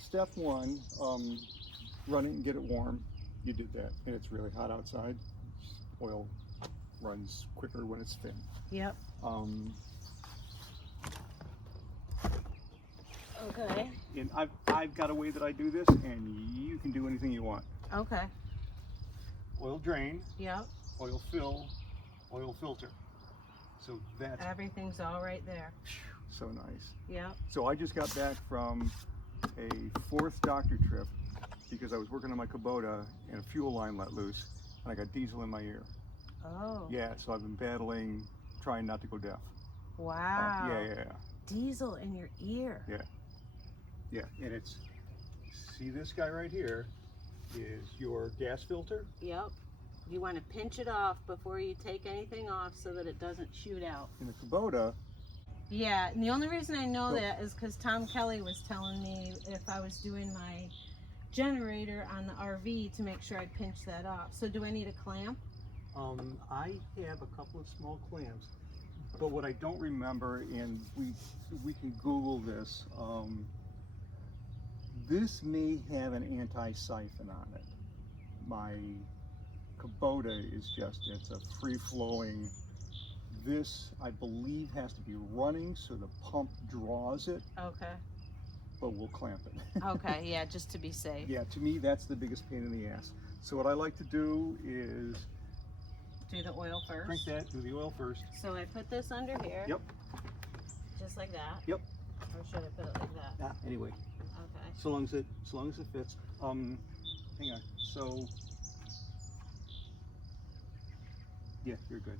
step one, run it and get it warm. You did that, and it's really hot outside. Oil runs quicker when it's thin. Yep. Okay. And I've got a way that I do this, and you can do anything you want. Okay. Oil drain, Yep. oil fill, oil filter. So that's Everything's all right there. so nice. Yep. So I just got back from a 4th doctor trip because I was working on my Kubota and a fuel line let loose, and I got diesel in my ear. Oh. Yeah, so I've been battling, trying not to go deaf. Wow. Yeah. Diesel in your ear. Yeah, and it's, see this guy right here is your gas filter. Yep. You want to pinch it off before you take anything off so that it doesn't shoot out. In the Kubota, Yeah, and the only reason I know Nope. that is because Tom Kelly was telling me if I was doing my generator on the RV to make sure I pinch that off. So do I need a clamp? I have a couple of small clamps, but what I don't remember, and we can Google this, this may have an anti-siphon on it. My Kubota is just, it's a free-flowing. This, I believe, has to be running so the pump draws it, Okay. but we'll clamp it. Okay, yeah, just to be safe. Yeah, to me, that's the biggest pain in the ass. So what I like to do is Do the oil first. drink that, do the oil first. So I put this under here. Yep. Just like that. Yep. Or should I put it like that? Anyway, Okay. so long as it fits. Hang on. So, yeah, you're good.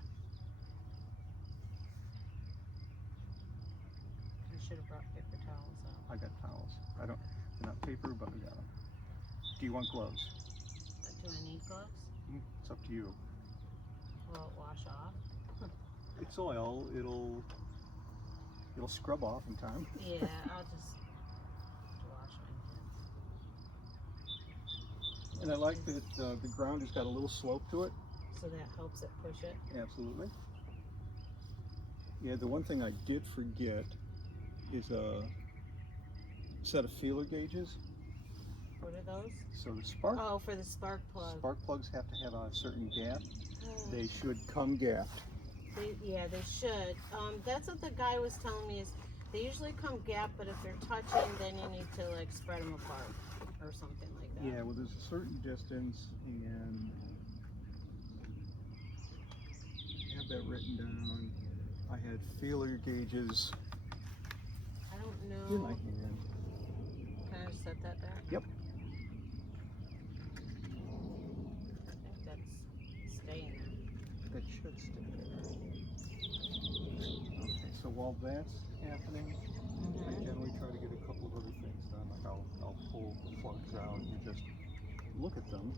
I should have brought paper towels out. I got towels. They're not paper, but we got them. Do you want gloves? Do I need gloves? It's up to you. Will it wash off? It's oil. It'll scrub off in time. Yeah, I'll just wash my hands. And I like that the ground has got a little slope to it. So that helps it push it. Absolutely. Yeah, the one thing I did forget is a set of feeler gauges. What are those? So the spark Oh, for the spark plug. plugs have to have a certain gap. Oh. They should come gapped. Yeah, they should. That's what the guy was telling me is they usually come gap, but if they're touching, then you need to like spread them apart or something like that. Yeah, well, there's a certain distance, and I have that written down. I had feeler gauges I don't in know. my hand. Can I just set that back? Yep. I think that's staying there. That should stay there. Okay, so while that's happening, I generally try to get a couple of other things done. Like I'll pull the plugs out and just look at them.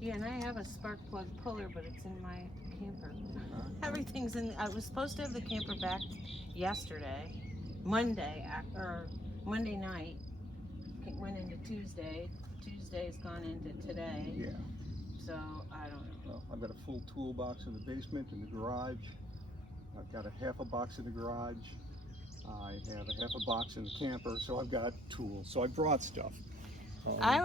Yeah, and I have a spark plug puller, but it's in my camper. Uh-huh. Everything's in. I was supposed to have the camper back yesterday, Monday night. It went into Tuesday. Tuesday's gone into today. Yeah. So I don't know. Well, I've got a full toolbox in the basement, in the garage. I've got a half a box in the garage. I have a half a box in the camper, so I've got tools. So I brought stuff. I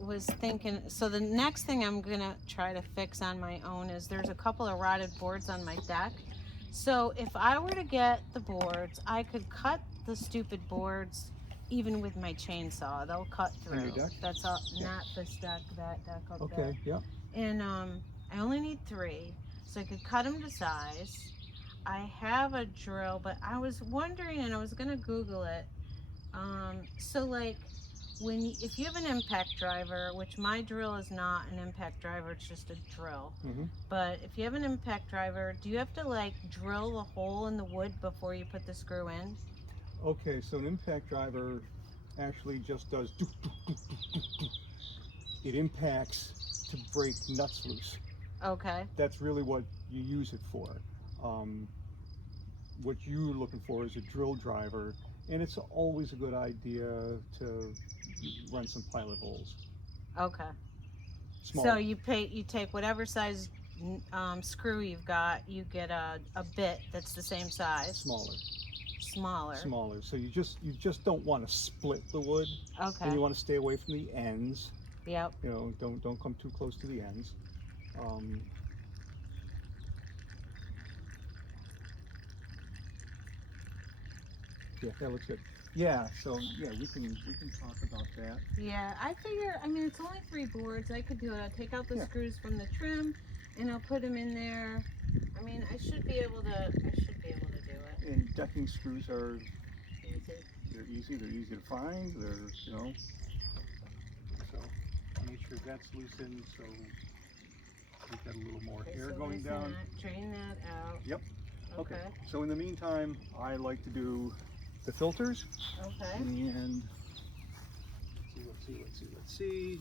was thinking, so the next thing I'm gonna try to fix on my own is there's a couple of rotted boards on my deck. So if I were to get the boards, I could cut the stupid boards even with my chainsaw. They'll cut On your through. deck? That's all, not this deck, that deck up there. Okay, yeah. And I only need 3, so I could cut them to size. I have a drill, but I was wondering, and I was gonna Google it. So like, if you have an impact driver, which my drill is not an impact driver, it's just a drill. Mm-hmm. But if you have an impact driver, do you have to like drill the hole in the wood before you put the screw in? Okay, so an impact driver actually just does doo, doo, doo, doo, doo, doo. It impacts to break nuts loose. Okay. That's really what you use it for. What you're looking for is a drill driver, and it's always a good idea to run some pilot holes. Okay. Small. So you take whatever size screw you've got, you get a bit that's the same size. Smaller. smaller. smaller. So you just don't want to split the wood, Okay. and you want to stay away from the ends. Yep. You know, don't come too close to the ends. Yeah, that looks good. Yeah, so yeah, we can talk about that. Yeah, I figure, I mean, it's only 3 boards. I could do it. I'll take out the Yeah. screws from the trim and I'll put them in there. I mean, I should be able to do it. And decking screws are Easy. they're easy to find. They're, you know. So make sure that's loosened. So we've got a little more Okay, air so going loosen down. that, drain that out. Yep. Okay. So in the meantime, I like to do the filters. Okay. And let's see.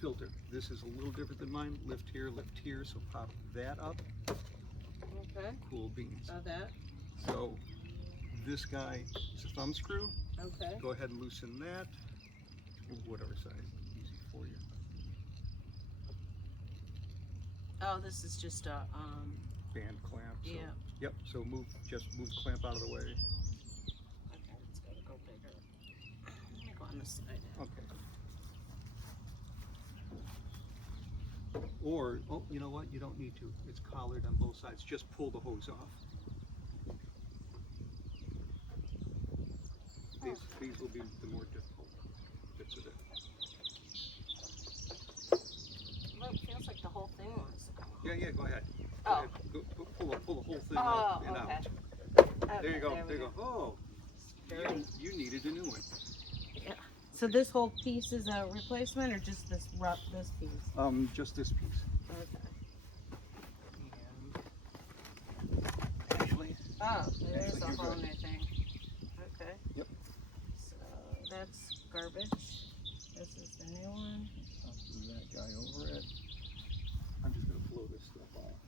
Filter. This is a little different than mine. Lift here, so pop that up. Okay. Cool beans. Saw that. So this guy is a thumb screw. Okay. Go ahead and loosen that. Whatever size, easy for you. Oh, this is just a Band clamp. So, yeah. Yep. So just move the clamp out of the way. Okay, it's gotta go bigger. Let me go on this side. Okay. Or, oh, you know what? You don't need to. It's collared on both sides. Just pull the hose off. These will be the more difficult bits of it. Well, it feels like the whole thing wants to come off. Yeah, go ahead. Oh. Go ahead. Go pull the whole thing Oh, out and okay. out. Okay, There you go. we There you go. Oh, you needed a new one. Yeah. So this whole piece is a replacement, or just this piece? Just this piece. Okay. And actually, Oh, there's Actually, a you're whole good. new thing. Okay. Yep. So that's garbage. This is the new one. I'll do that guy over it. I'm just gonna blow this stuff off.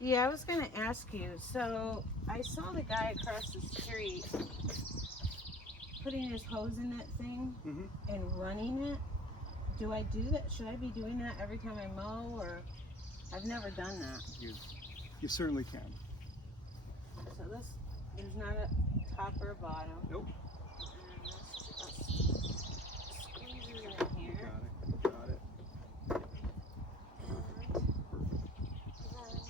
Yeah, I was going to ask you. So I saw the guy across the street putting his hose in that thing and running it. Do I do that? Should I be doing that every time I mow, or I've never done that? You certainly can. So there's not a top or a bottom. Nope. And this just squeezes in here. Got it. And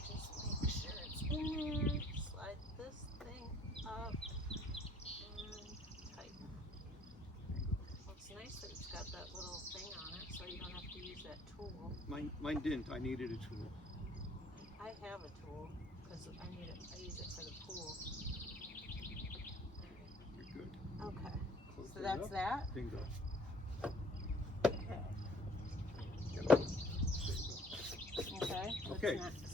just make sure it's in there. Slide this thing up and tighten. Well, it's nice that it's got that little thing on it, so you don't have to use that tool. Mine didn't. I needed a tool. I have a tool because I use it for the pool. You're good. Okay. Close So that that's up. that. Bingo. Okay. Get it. There you go. Okay. What's Okay. next?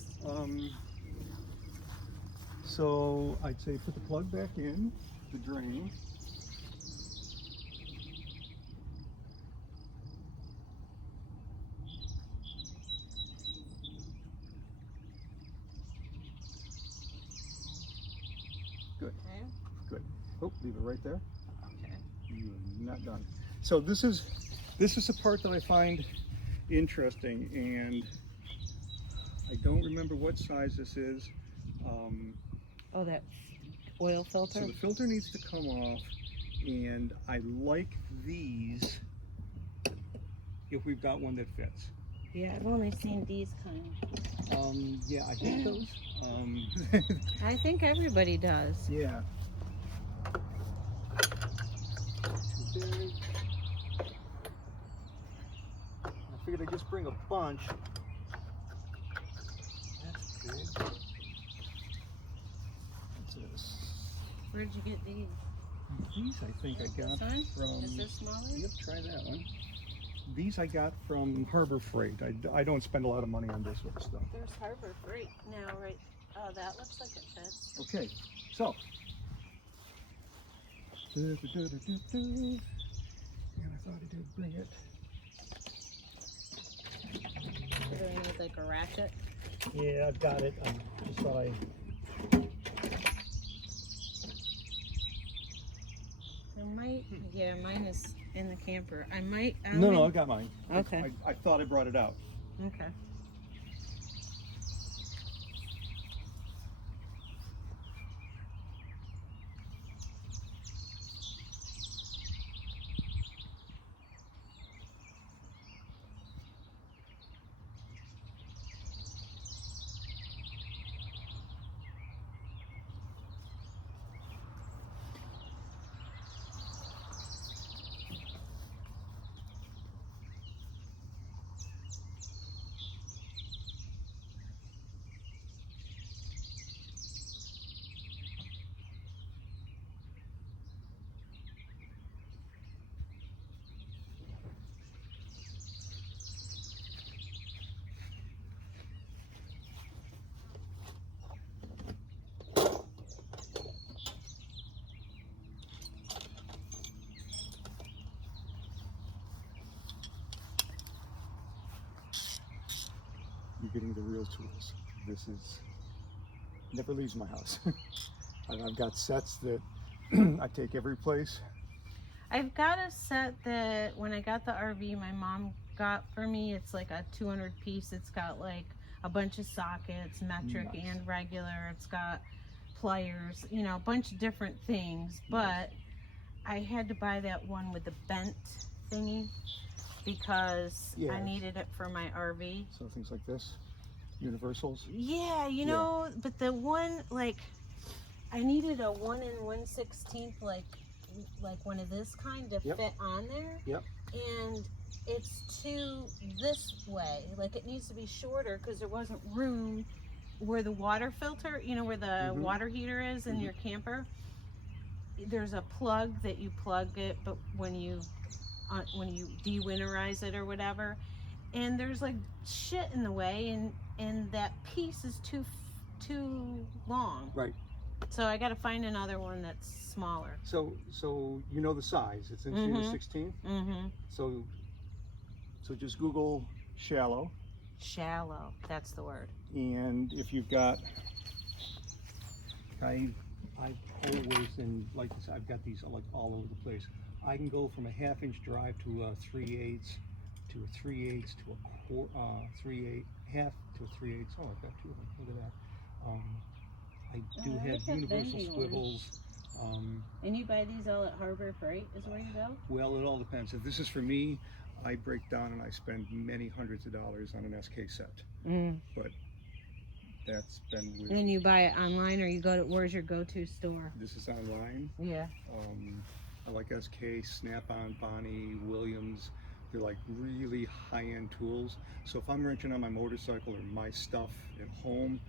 So I'd say put the plug back in the drain. Good. Okay. Good. Oh, leave it right there. Okay. You're not done. So this is the part that I find interesting, and I don't remember what size this is. Oh, that oil filter? So the filter needs to come off, and I like these if we've got one that fits. Yeah, I've only seen these kind. Yeah, I hate those. I think everybody does. Yeah. Too big. I figured I'd just bring a bunch. That's big. What's this? Where'd you get these? These I think I got This one? from. Is this smaller? Yep, try that one. These I got from Harbor Freight. I don't spend a lot of money on this sort of stuff. There's Harbor Freight now, right? Oh, that looks like it fits. Okay, so. And I thought I did bring it. Do they need like a ratchet? Yeah, I've got it. I just thought I. Yeah, mine is in the camper. No, I got mine. Okay. I thought I brought it out. Okay. getting the real tools. This is never leaves my house. And I've got sets that I take every place. I've got a set that when I got the RV, my mom got for me. It's like a 200 piece. It's got like a bunch of sockets, metric Nice. and regular. It's got pliers, you know, a bunch of different things. But I had to buy that one with the bent thingy because I Yes. needed it for my RV. So things like this, universals. Yeah, you know, but the one, like, I needed a 1 1/16, like one of this kind to Yep. fit on there. Yep. And it's too this way. Like, it needs to be shorter because there wasn't room where the water filter, you know, where the water heater is in your camper. There's a plug that you plug it, but when you de-winterize it or whatever, and there's like shit in the way, and that piece is too long. Right. So I got to find another one that's smaller. So you know the size. It's inch to 16. So just Google shallow. Shallow. That's the word. And if you've got, I've always, and like this, I've got these like all over the place. I can go from a 1/2 inch drive to a 3/8 to a 3/8 to a quarter, 3/8 half to a 3/8. Oh, I've got two of them. Look at that. I do have universal swivels. And you buy these all at Harbor Freight is where you go? Well, it all depends. If this is for me, I break down and I spend many hundreds of dollars on an SK set. But that's been with... And you buy it online, or you go to, where's your go-to store? This is online. Yeah. I like SK, Snap-on, Bonnie, Williams. They're like really high-end tools. So if I'm wrenching on my motorcycle or my stuff at home,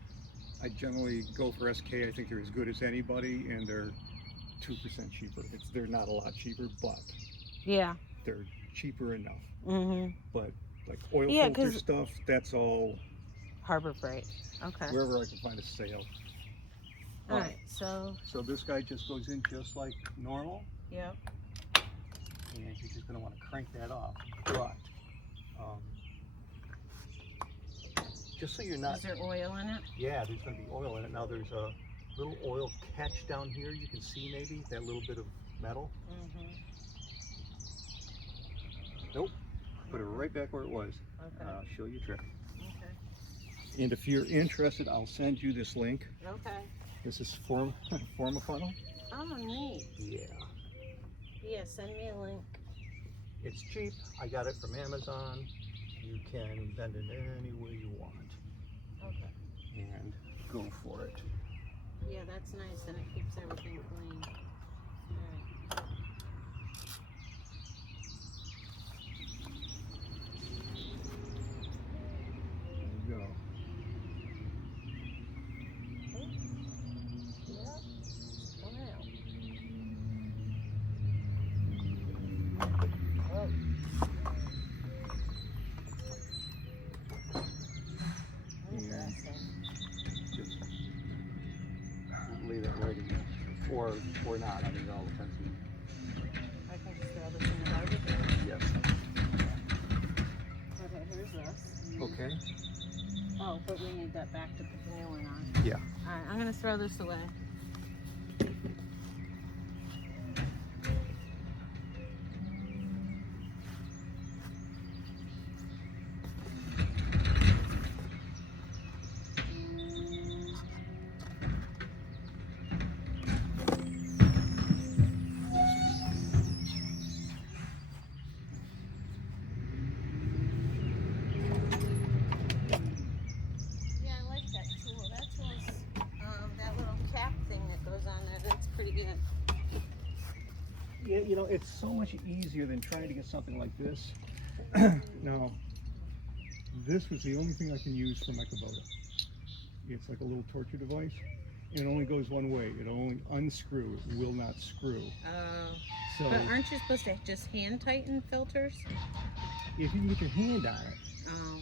I generally go for SK. I think they're as good as anybody, and they're 2% cheaper. They're not a lot cheaper, but yeah, they're cheaper enough. But like oil Yeah, filter stuff, that's all Harbor Freight. Okay. wherever I can find a sale. All right. So this guy just goes in just like normal, yep. and you're just going to want to crank that off. But just so you're not... Is there oil in it? Yeah, there's going to be oil in it. Now there's a little oil catch down here. You can see maybe that little bit of metal. Nope. Put it right back where it was. Okay. I'll show you a trick. Okay. And if you're interested, I'll send you this link. Okay. This is Form a Funnel. Oh, neat. Yeah. Yeah, send me a link. It's cheap. I got it from Amazon. You can bend it any way you want. Okay. And go for it. Yeah, that's nice, and it keeps everything clean. All right. There you go. Yep. Come out. Oh. Interesting. Just leave it right in there. Or not. I mean, it all depends. I can just throw this in the garbage. Yes. Okay, here's this. Okay. Oh, but we need that back to put the new one on. Yeah. Alright, I'm gonna throw this away. Yeah, you know, it's so much easier than trying to get something like this. Now, this was the only thing I can use for my Kubota. It's like a little torture device, and it only goes one way. It'll only unscrew, it will not screw. Oh. So But aren't you supposed to just hand tighten filters? if you can get your hand on it, Oh.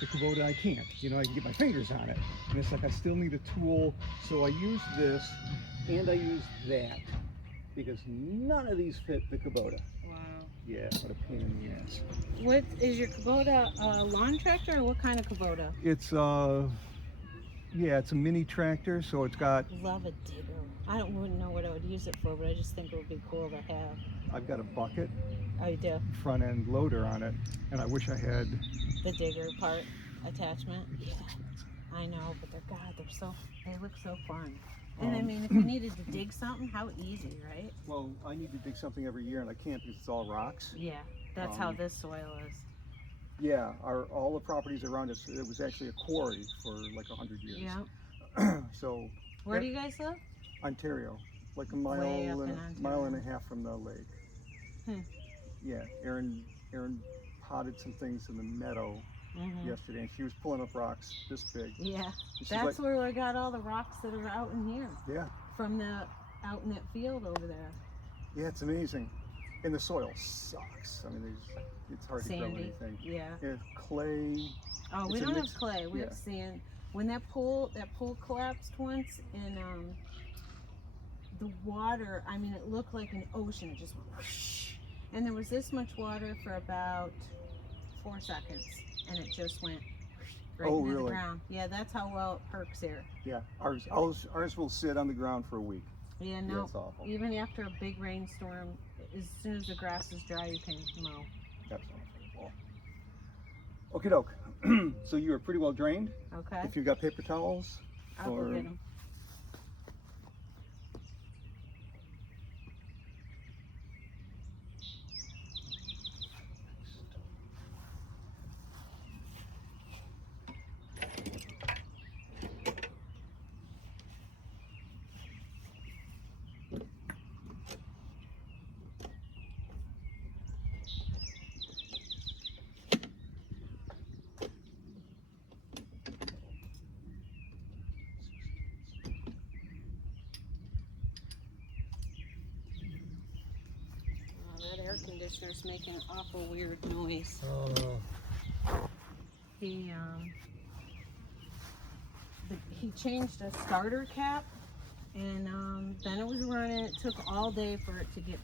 the Kubota I can't. You know, I can get my fingers on it, and it's like I still need a tool. So I use this, and I use that, because none of these fit the Kubota. Wow. Yeah, what a pain in the ass. What is your Kubota lawn tractor, or what kind of Kubota? It's yeah, it's a mini tractor, so it's got. Love a digger. Wouldn't know what I would use it for, but I just think it would be cool to have. I've got a bucket Oh, you do? front end loader on it, and I wish I had. The digger part attachment. Yeah, I know, but they look so fun. And I mean, if you needed to dig something, how easy, right? Well, I need to dig something every year, and I can't because it's all rocks. Yeah, that's how this soil is. Yeah, all the properties around us, it was actually a quarry for like 100 years. Yeah. So. Where do you guys live? Ontario, like a Way up mile in and Ontario. mile and a half from the lake. Hmm. Yeah, Erin potted some things in the meadow yesterday, and she was pulling up rocks this big. Yeah, that's where I got all the rocks that are out in here. Yeah. From out in that field over there. Yeah, it's amazing. And the soil sucks. I mean, it's hard to grow anything. Yeah. There's clay. Oh, we don't have clay. We have sand. When that pool collapsed once, and the water, I mean, it looked like an ocean. It just went whoosh. And there was this much water for about 4 seconds, and it just went right into the ground. Yeah, that's how well it perks here. Yeah, ours will sit on the ground for a week. Yeah, no, that's awful. Even after a big rainstorm, as soon as the grass is dry, you can mow. That's awful. Okie doke. So you are pretty well drained. Okay. If you've got paper towels, I'll go get them. Air conditioner's making an awful weird noise. Oh. He changed a starter cap, and then it was running. It took all day for it to get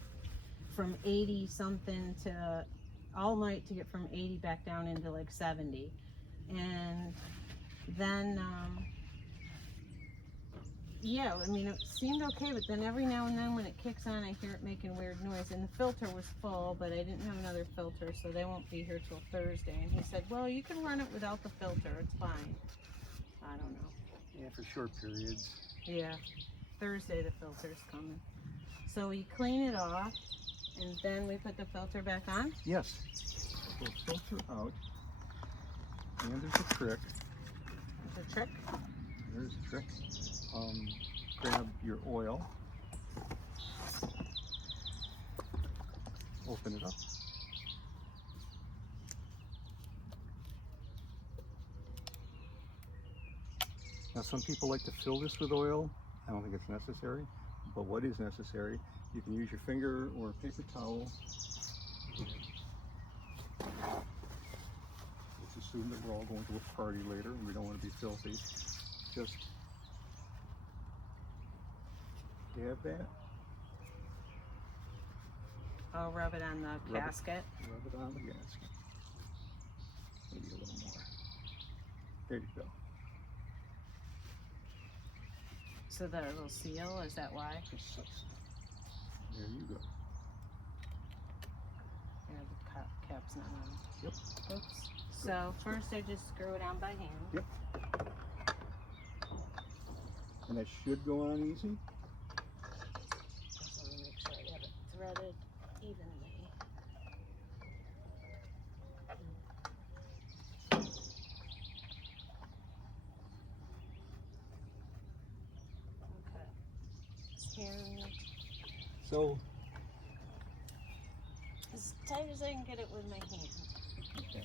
from 80 something to all night to get from 80 back down into like 70, and then yeah, I mean, it seemed okay, but then every now and then when it kicks on, I hear it making weird noise. And the filter was full, but I didn't have another filter, so they won't be here till Thursday. And he said, well, you can run it without the filter. It's fine. I don't know. Yeah, for short periods. Yeah, Thursday the filter's coming. So we clean it off, and then we put the filter back on? Yes. We'll filter out. And there's a trick. There's a trick? There's a trick. Grab your oil, open it up, now some people like to fill this with oil. I don't think it's necessary, but what is necessary, you can use your finger or a paper towel. Let's assume that we're all going to a party later and we don't want to be filthy. Just dab that. I'll rub it on the gasket. Rub it on the gasket. Maybe a little more. There you go. So that it'll seal, is that why? There you go. Yeah, the cap's not on. Yep. Oops. So first I just screw it on by hand. Yep. And that should go on easy. Just want to make sure I have it threaded evenly. Okay. So as tight as I can get it with my hand. okay.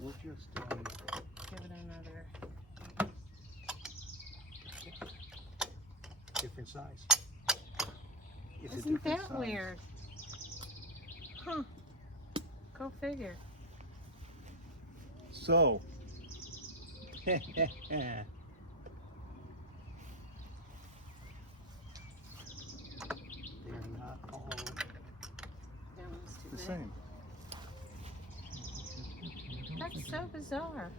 We'll just Give it another. different size. It's Isn't that weird? Huh. Go figure. So they're not all That one's too the big. same. That's so bizarre.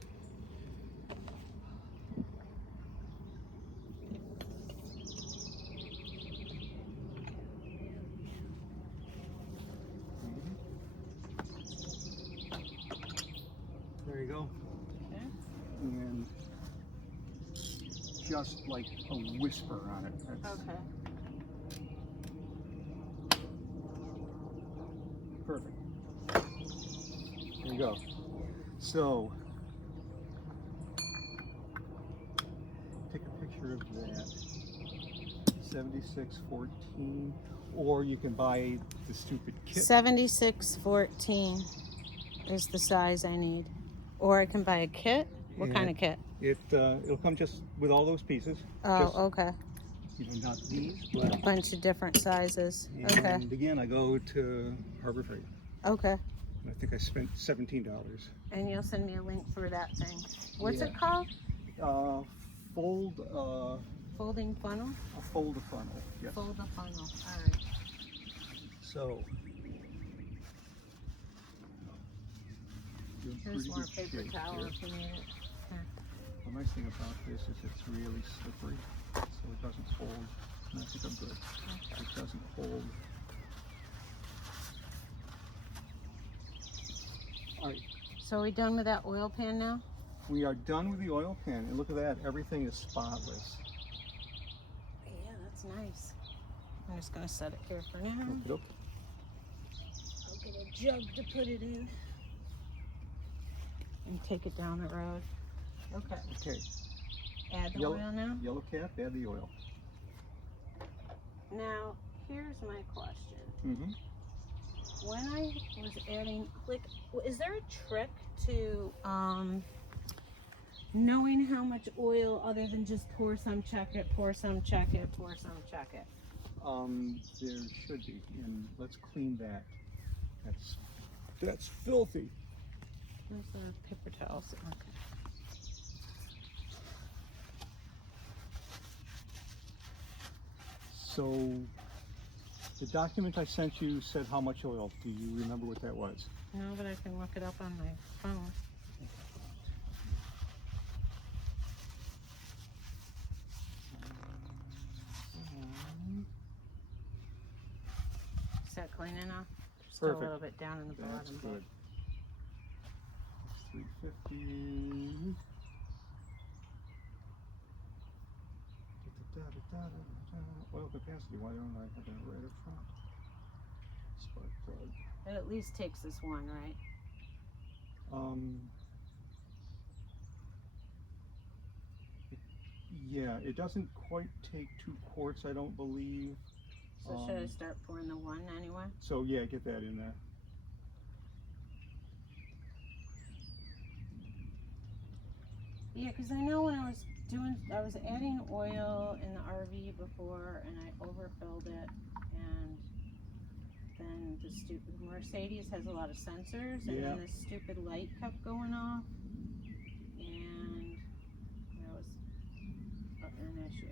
There you go. Okay. And just like a whisper on it. That's Okay. perfect. There you go. So, take a picture of that. 7614, or you can buy the stupid kit. 7614 is the size I need. Or I can buy a kit. What kind of kit? It'll come just with all those pieces. Oh, Just, okay. you know, not these, but A bunch of different sizes. and Okay. again, I go to Harbor Freight. Okay. I think I spent $17. And you'll send me a link for that thing. What's Yeah. it called? Fold Folding funnel? a fold a funnel. Yes. Fold a funnel. All right. So you're in Here's pretty more good paper shape towel here. if you need it. The nice thing about this is it's really slippery, so it doesn't hold. And I think I'm good. Okay. It doesn't hold. All right, So are we done with that oil pan now? we are done with the oil pan, and look at that, everything is spotless. Yeah, that's nice. I'm just gonna set it here for now. Okey-doke. I'll get a jug to put it in. And take it down the road. Okay. Okay, Add the Yellow- oil now? yellow cap, add the oil. Now, here's my question. Mm-hmm. When I was adding, like, is there a trick to knowing how much oil other than just pour some, check it, pour some, check it, pour some, check it? There should be, and let's clean that. That's filthy. There's the paper towels. Okay. So, the document I sent you said how much oil. Do you remember what that was? No, but I can look it up on my phone. Is that clean enough? Just a Perfect. little bit down in the That's bottom. good. 350. Oil capacity, why don't I have that right up front? Spark plug. It at least takes this one, right? Yeah, it doesn't quite take 2 quarts, I don't believe. So should I start pouring the one anyway? So yeah, get that in there. Yeah, because I know when I was adding oil in the RV before, and I overfilled it, and then the stupid Mercedes has a lot of sensors, and Yeah. then this stupid light kept going off, and that was an issue.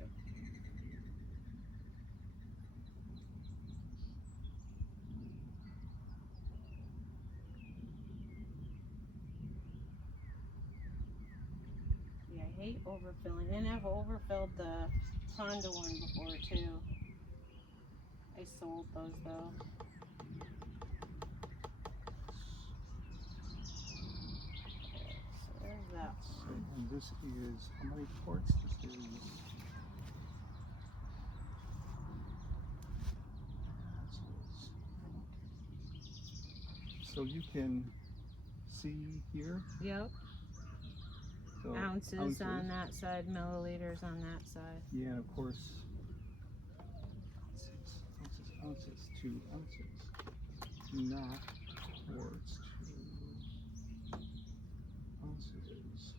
Yeah, I hate overfilling, and I've overfilled the Honda one before too. I sold those though. Okay, so there's that So, one. and this is, how many quarts? This is, so you can see here. Yep. So Ounces on that side, milliliters on that side. Yeah, and of course, ounces, 2 ounces, not quarts, 2 ounces.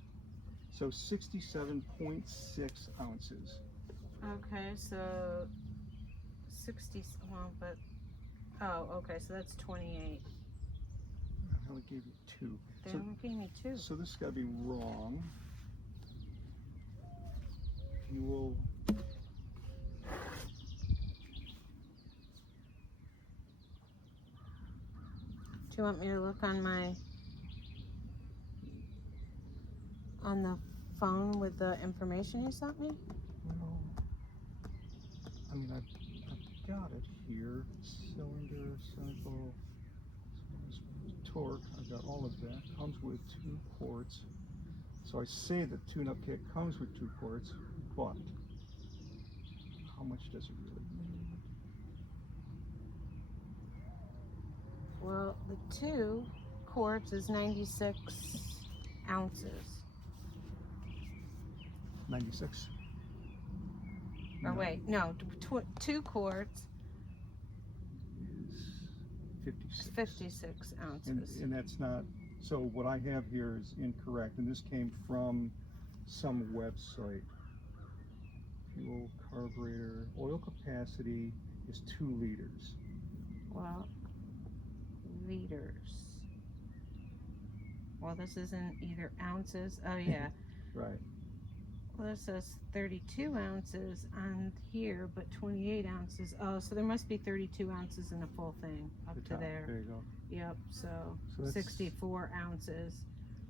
So 67.6 ounces. Okay, so 60, well, but, oh, okay, so that's 28. I only gave you 2. They So, only gave me 2. so this has got to be wrong. You will. you want me to look on the phone with the information you sent me? Well, I mean, I've got it here. Cylinder, cycle, torque. I've got all of that. Comes with 2 quarts. So I say the tune-up kit comes with 2 quarts, but how much does it really need? Well, the 2 quarts is 96 ounces. 96? Or No, wait, no, 2 quarts is is 56. 56 ounces. And that's not, so what I have here is incorrect, and this came from some website. Fuel, carburetor, oil capacity is 2 liters. Well, liters. Well, this isn't either ounces. Oh, yeah. Right. Well, this says 32 ounces on here, but 28 ounces. Oh, so there must be 32 ounces in the full thing up The to top. there. There you go. Yep, so that's 64 ounces,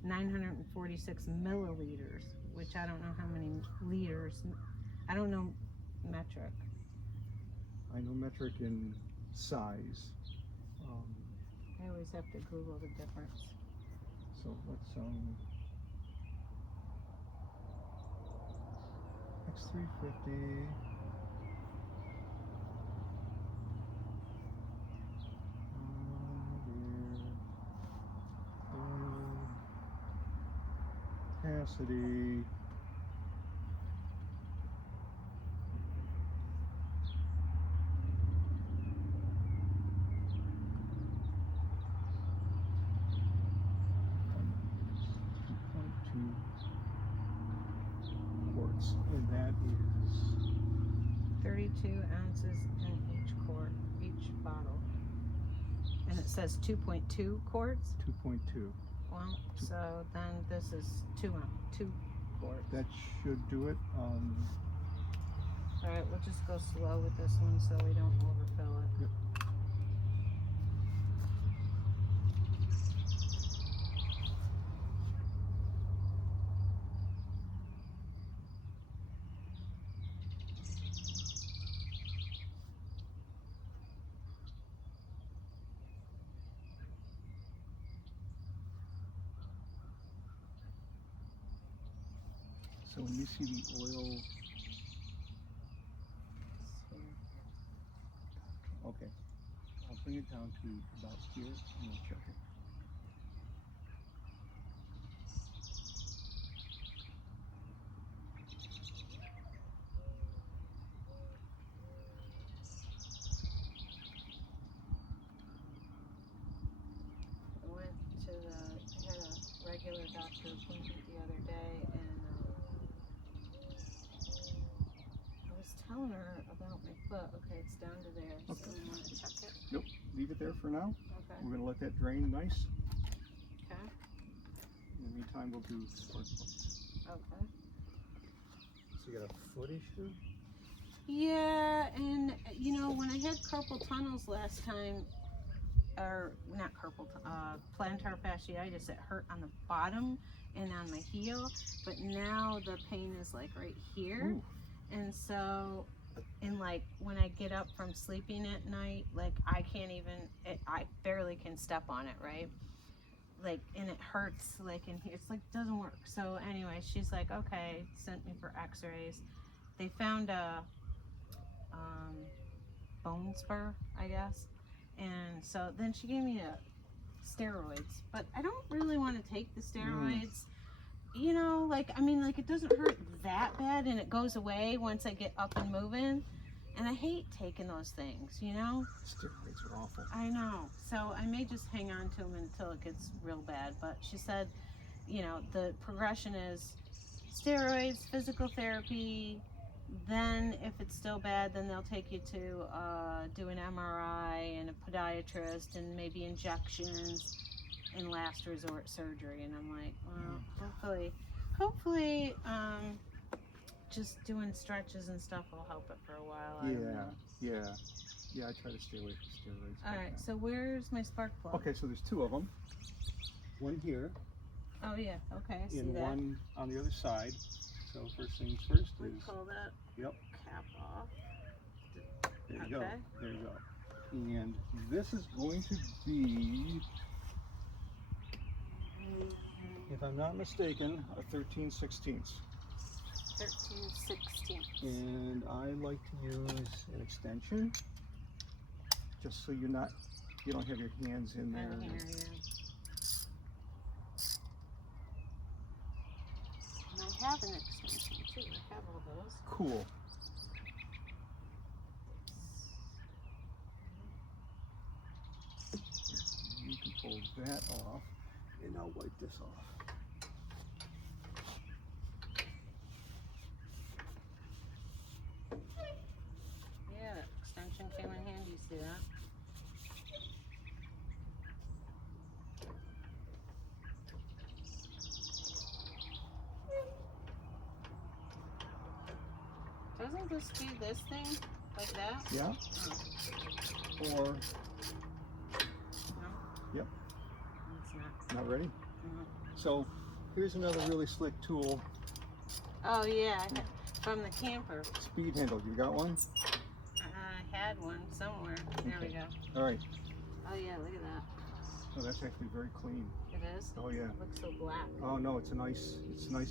946 milliliters, which I don't know how many liters. I don't know metric. I know metric in size. I always have to Google the difference. So let's X350. Capacity. Quarts, and that is 32 ounces in each quart, each bottle. And it says 2.2 quarts. 2.2. Well, so then this is 2 quarts. That should do it. All right, we'll just go slow with this one so we don't overfill it. Yep. So when you see the oil, okay, I'll bring it down to about here and we'll check it. I went to I had a regular doctor appointment the other day, and I was telling her about my foot. Okay, it's down to there. Okay. So you want to check it? Nope, leave it there for now. Okay. We're gonna let that drain nice. Okay. In the meantime, we'll do spark plugs. Okay. So you got a foot issue? Yeah, and you know, when I had carpal tunnels last time, or not plantar fasciitis, it hurt on the bottom and on my heel, but now the pain is like right here. Ooh. And so, and like when I get up from sleeping at night, like I can't even, I barely can step on it, right? Like, and it hurts like in here. It's like, doesn't work. So anyway, she's like, okay, sent me for x-rays. They found a bone spur, I guess. And so then she gave me steroids, but I don't really want to take the steroids. You know, like, I mean, like, it doesn't hurt that bad, and it goes away once I get up and moving. And I hate taking those things, you know? Steroids are awful. I know. So I may just hang on to them until it gets real bad. But she said, you know, the progression is steroids, physical therapy. Then if it's still bad, then they'll take you to do an MRI and a podiatrist and maybe injections and last resort surgery. And I'm like, well, hopefully just doing stretches and stuff will help it for a while. I don't know. Yeah. Yeah, I try to stay away from steroids. All right, so where's my spark plug? Okay, so there's two of them. One here Oh yeah, okay, I see and that. one on the other side. So first things first We is, pull that yep, cap off. there you go, Okay. there you go. And this is going to be, if I'm not mistaken, a 13/16. 13/16. And I like to use an extension, just so you don't have your hands in there. In here, yeah. And I have an extension too. I have all those. Cool. You can pull that off, and I'll wipe this off. Yeah, that extension came in handy. You see that? Doesn't this do this thing like that? Yeah. Oh, Or, no. Yep. It's not. not ready? No. So, here's another really slick tool. Oh yeah, from the camper. Speed handle. You got one? I had one somewhere. There we go. All right. Oh yeah, look at that. Oh, that's actually very clean. It is. Oh yeah. It looks so black. Oh no, it's a nice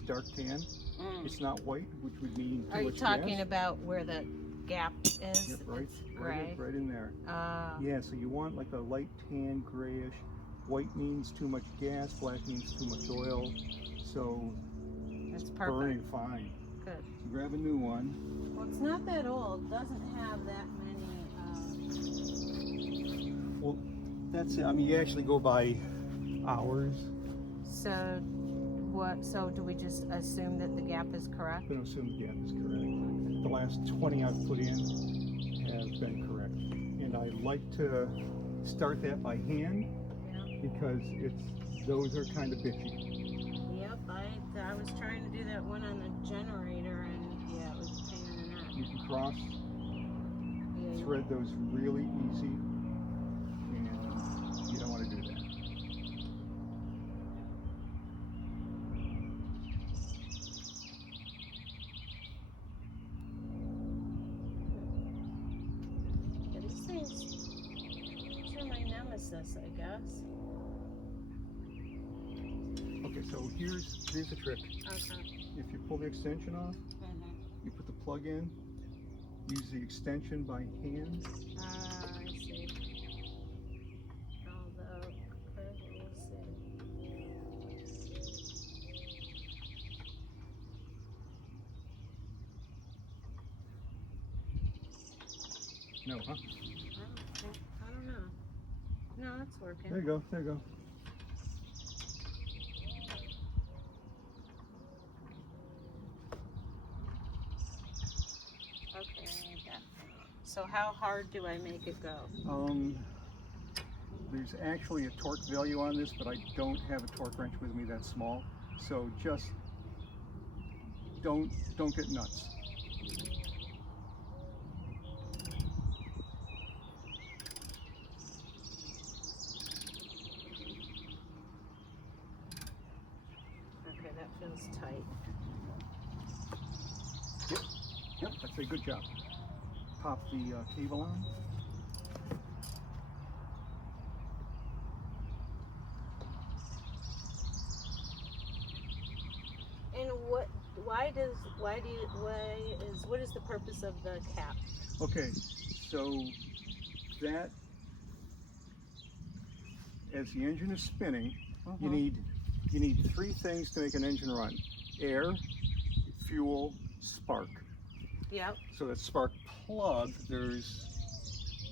dark tan. Mm. It's not white, which would mean too Are you much talking gas. about where the gap is? Yep, right, It's gray. right in there. Uh, Yeah, so you want like a light tan, grayish. White means too much gas, black means too much oil. So It's it's perfect. burning fine. Good. Grab a new one. Well, it's not that old. It doesn't have that many. Well, that's it. I mean, you actually go by hours. So, what? So, do we just assume that the gap is correct? I'm going to assume the gap is correct. The last 20 I've put in have been correct. And I like to start that by hand Yeah. because those are kind of bitchy. Yep. I was trying to do that one on the generator, and yeah, it was a pain in the neck. You can cross Yeah. thread those really easy, and you don't want to do that. Yeah, these are my nemesis, I guess. Okay, so here's the trick. Okay. If you pull the extension off, Mm-hmm. you put the plug in, use the extension by hand. I see. Although, okay, we'll see. No, huh? I don't know. No, it's working. There you go, there you go. Okay, I need that. So how hard do I make it go? There's actually a torque value on this, but I don't have a torque wrench with me that's small. So just don't get nuts. Okay, that feels tight. Yep, that's a good job. Pop the cable on. And what is the purpose of the cap? Okay, so that, as the engine is spinning, you need three things to make an engine run: air, fuel, spark. Yep. So that spark plug, there's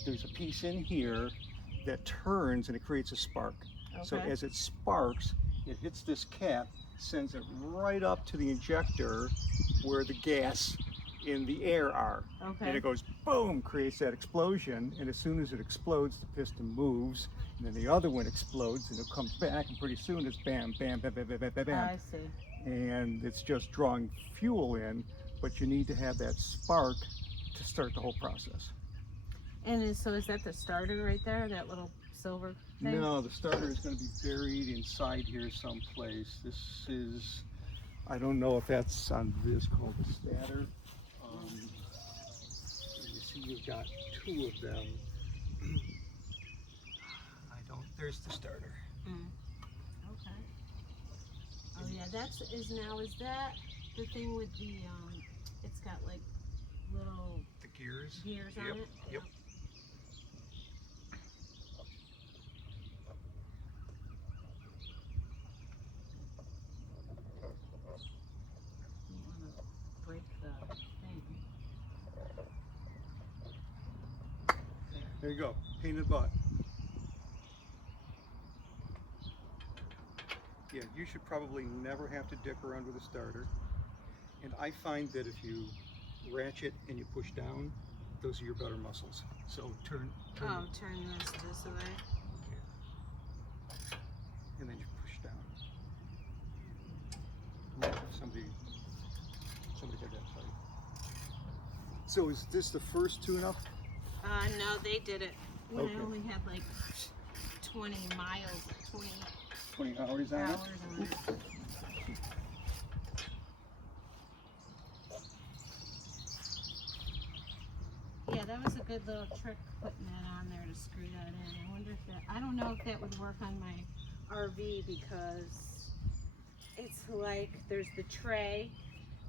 a piece in here that turns and it creates a spark. So Okay. as it sparks, it hits this cap, sends it right up to the injector where the gas in the air are. Okay. And it goes boom, creates that explosion, and as soon as it explodes, the piston moves, and then the other one explodes, and it comes back, and pretty soon it's bam, bam, bam, bam, bam, bam, bam, bam. I see. And it's just drawing fuel in, but you need to have that spark to start the whole process. So is that the starter right there, that little silver thing? No, the starter is going to be buried inside here someplace. This is, I don't know if that's on this called the stator. You see you've got two of them. There's the starter. Okay. Oh yeah, is that the thing with the, it's got like little The gears? on it? Yep. You don't want to break the thing. There you go, painted butt. Yeah, you should probably never have to dick around with a starter. And I find that if you ratchet and you push down, those are your better muscles. So turn Oh, turn this away. And then you push down. Wonder if somebody had that fight. So is this the first tune-up? No, they did it when Okay. I only had like 20 miles, 20 hours on hours it? on it. Yeah, that was a good little trick putting that on there to screw that in. I wonder if I don't know if that would work on my RV because it's like there's the tray,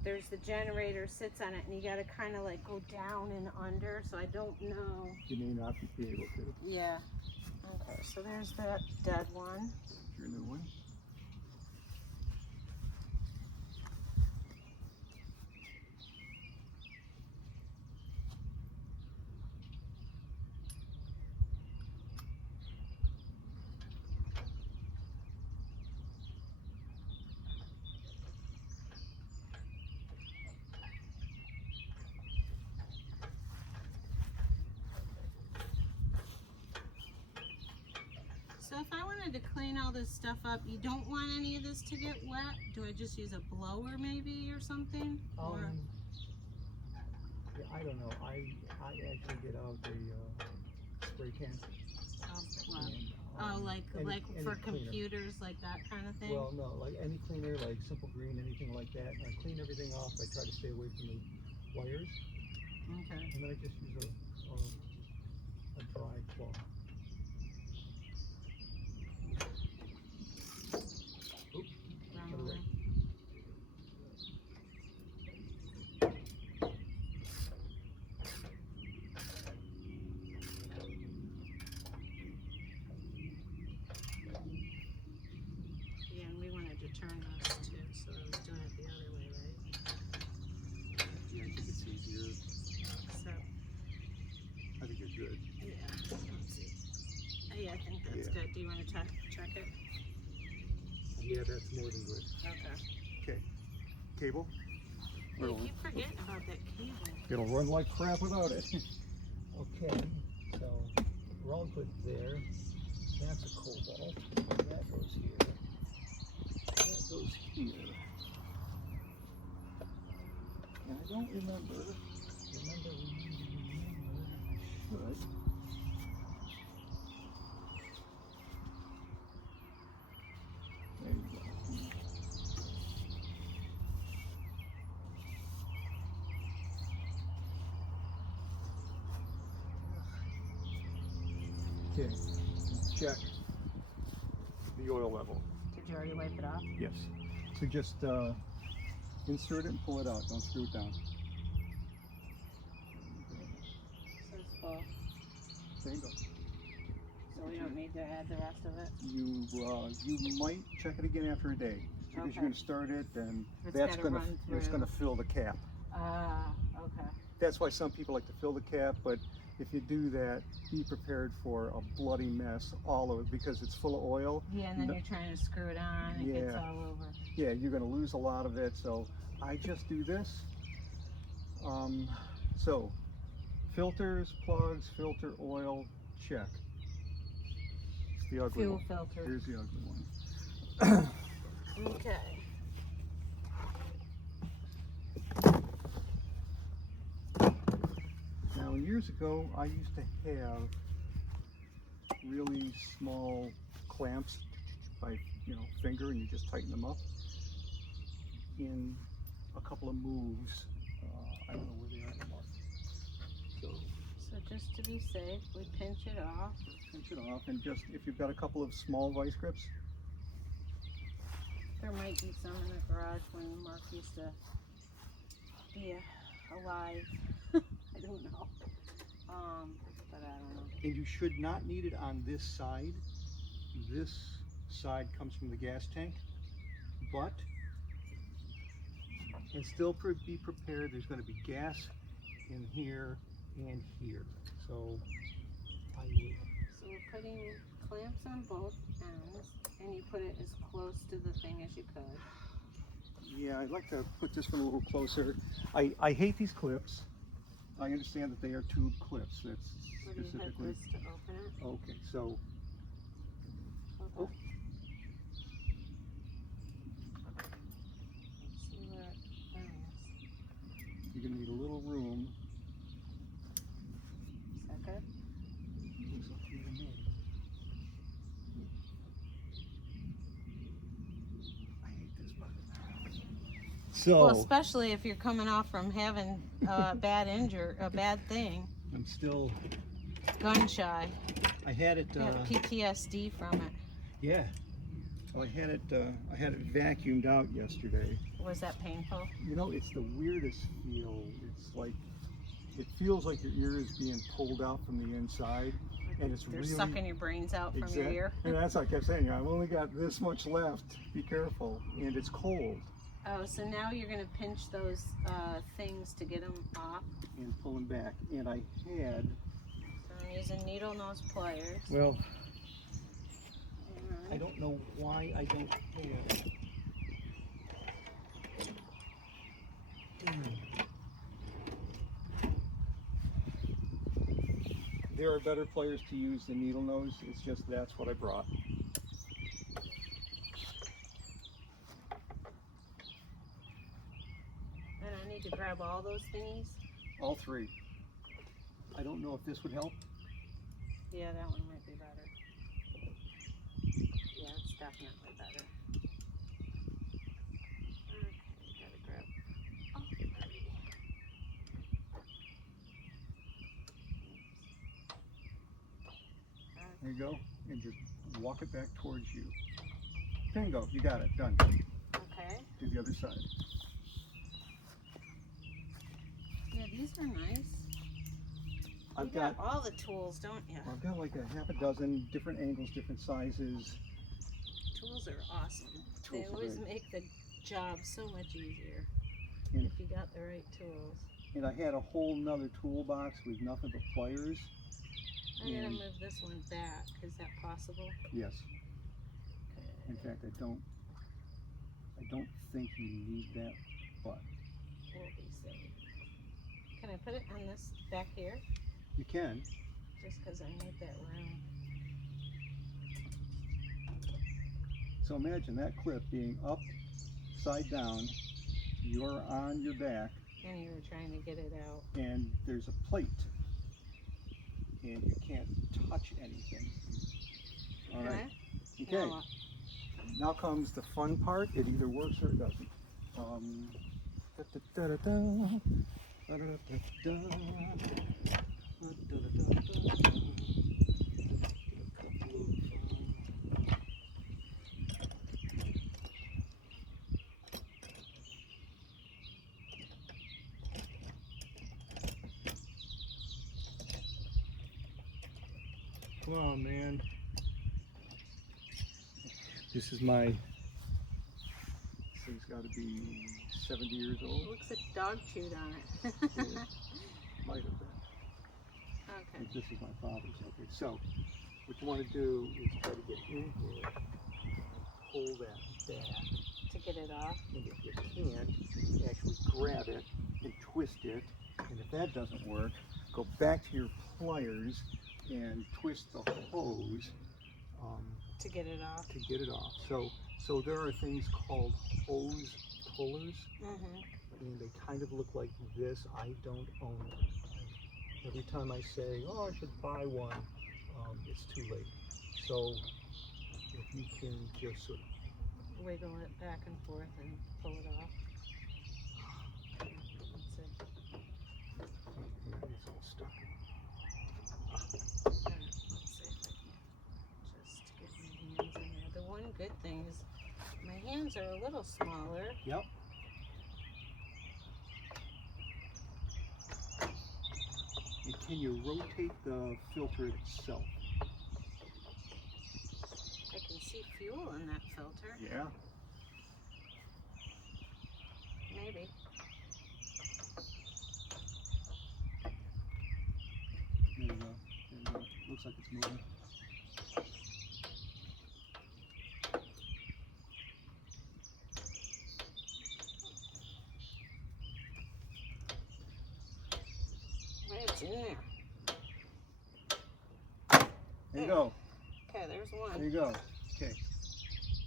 there's the generator sits on it, and you gotta kind of like go down and under, so I don't know. You may not be able to. Yeah. Okay, so there's that dead one. Your new one. So if I wanted to clean all this stuff up, you don't want any of this to get wet? Do I just use a blower maybe or something? Or Yeah, I don't know. I actually get out a spray can. what? And, like any for cleaner. computers, like that kind of thing? Well, no, like any cleaner, like Simple Green, anything like that. I clean everything off. I try to stay away from the wires, Okay. and then I just use a dry cloth. Oop, Wrong other way. way. Yeah, and we wanted to turn this too, so I was doing it the other way, right? Yeah, I think it's easier. So, I think you're good. yeah, let's see. Yeah, I think that's Yeah. good. Do you want to check it? Yeah, that's more than good. Okay. Okay. Cable? Yeah, you keep forgetting about that cable. It'll run like crap without it. Okay, so we're all good there. That's a cobalt. That goes here. That goes here. And I don't remember. I should. There you go. Okay, check the oil level. Did you already wipe it off? Yes. So just insert it and pull it out. Don't screw it down. So it's full. There you go. So we don't need to add the rest of it? You might check it again after a day. Because Okay. you're going to start it and It's that's gotta going to run it's through. going to fill the cap. Ah, okay. That's why some people like to fill the cap, but if you do that, be prepared for a bloody mess all of it because it's full of oil. Yeah, and then No- you're trying to screw it on, it gets Yeah. all over. Yeah, you're going to lose a lot of it. So I just do this. So filters, plugs, filter, oil, check. It's the ugly Fuel one. filter. Here's the ugly one. Okay. Now in your years ago, I used to have really small clamps by, finger, and you just tighten them up. In a couple of moves, I don't know where they are anymore. So just to be safe, we pinch it off. pinch it off, and just if you've got a couple of small vice grips, There might be some in the garage when Mark used to be alive. I don't know. But I don't know. and you should not need it on this side. This side comes from the gas tank, but and still be prepared. There's going to be gas in here and here. So So we're putting clamps on both ends, and you put it as close to the thing as you could. yeah, I'd like to put this one a little closer. I hate these clips. I understand that they are tube clips. That's Where do you hit specifically. this to open it? Okay, so Okay. Let's see where it ends. you're gonna need a little room. Is that good? Looks okay to me. I hate this button. So Well, especially if you're coming off from having a bad thing, I'm still. gun shy. I had it. You have PTSD from it. Yeah. Well, I had it vacuumed out yesterday. Was that painful? It's the weirdest feel. It's like it feels like your ear is being pulled out from the inside, and it's They're really sucking your brains out from your ear. And that's what I kept saying. I've only got this much left. Be careful, and it's cold. Oh, so now you're gonna pinch those things to get them off. And pulling back, and I had. So I'm using needle nose pliers. Well, And I don't know why I don't have. There are better pliers to use than needle nose. It's just that's what I brought. And I need to grab all those thingies. All three. I don't know if this would help. Yeah, that one might be better. Yeah, it's definitely better. Okay, gotta grab all three. There you go. And just walk it back towards you. Bingo, you got it. Done. Okay. Do the other side. Yeah, these are nice. I've You got got all the tools, don't you? I've got like a half a dozen different angles, different sizes. Tools are awesome. They Tools are always great. make the job so much easier And- if you got the right tools. And I had a whole nother toolbox with nothing but pliers. I'm gonna And- move this one back. Is that possible? Yes. Okay. In fact, I don't think you need that, but We'll be safe. Can I put it on this back here? you can. Just because I need that room. So imagine that clip being upside down, you're on your back, And you were trying to get it out. and there's a plate, and you can't touch anything. All right. Okay. Now what? Now comes the fun part. It either works or it doesn't. Da-da-da-da-da, da-da-da-da-da, da-da-da-da-da. Come on, man. This is my. This thing's got to be 70 years It old. looks like dog chewed on it. Might have been. Okay. If this is my father's. Okay, so what you want to do is try to get in here, pull that back, To get it off. and if you can, actually grab it and twist it. And if that doesn't work, go back to your pliers and twist the hose To get it off. to get it off. So there are things called hose pullers, Mm-hmm. and they kind of look like this. I don't own Every time I say, oh, I should buy one, it's too late. So if you can just sort of Wiggle it back and forth and pull it off. Let's see. It's all stuck. Let's see if I can just get my hands in there. The one good thing is my hands are a little smaller. Yep. And can you rotate the filter itself? I can see fuel in that filter. Yeah. Maybe. There you go. There you go. Looks like it's moving. It's in there. There you go. Okay, there's one. There you go. Okay.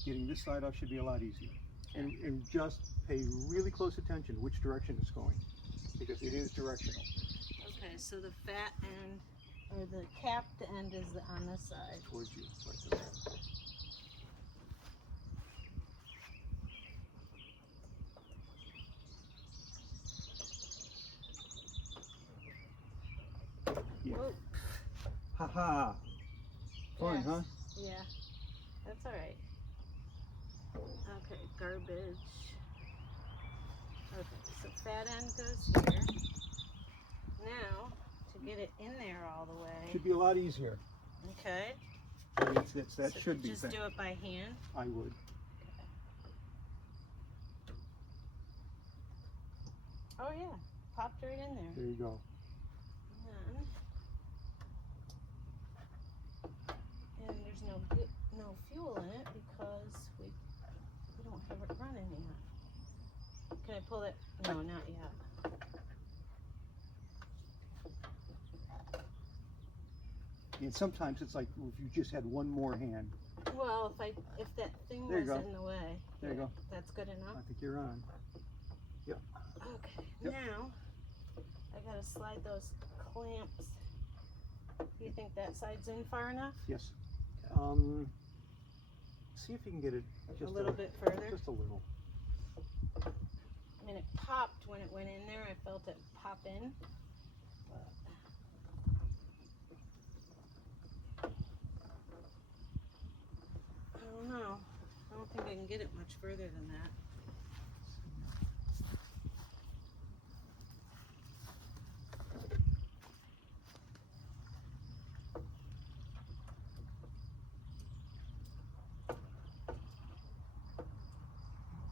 Getting this side off should be a lot easier. And just pay really close attention which direction it's going, because it is directional. Okay, so the fat end, or the capped end is on this side. Towards you, right there. Yeah. Oh, Ha-ha. Fun, yes. huh? Yeah, that's all right. Okay, garbage. Okay, so fat end goes here. Now, to get it in there all the way. Should be a lot easier. Okay. That So should be. just do it by hand. I would. Oh yeah, popped right in there. There you go. And there's no fuel in it because we don't have it running yet. Can I pull it? No, not yet. And sometimes it's like if you just had one more hand. Well, if that thing There you was go. in the way. There you go. That's good enough. I think you're on. Yep. Okay. Yep. Now I gotta slide those clamps. Do you think that side's in far enough? Yes. See if you can get it just A little bit further. Just a little. I mean, it popped when it went in there. I felt it pop in. I don't know. I don't think I can get it much further than that.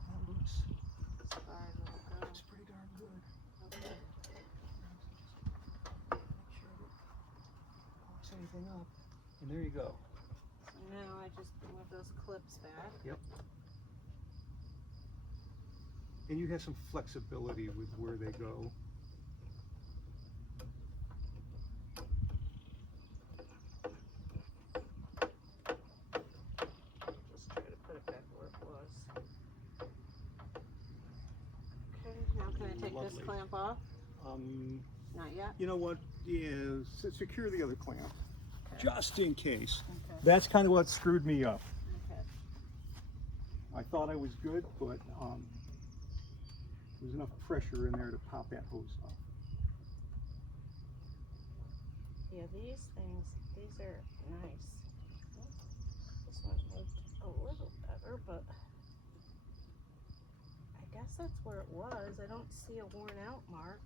That looks. As far as it'll go. It's pretty darn good. Okay. Make sure I don't box anything up. And there you go. So now I just move those clips back. Yep. And you have some flexibility with where they go. Just try to put it back where it was. Okay, now can I take Lovely. this clamp off? Not yet? You know what? Yeah, secure the other clamp, Okay. just in case. Okay. That's kind of what screwed me up. Okay. I thought I was good, but there's enough pressure in there to pop that hose off. Yeah, these things, these are nice. This one moved a little better, but I guess that's where it was. I don't see a worn out mark.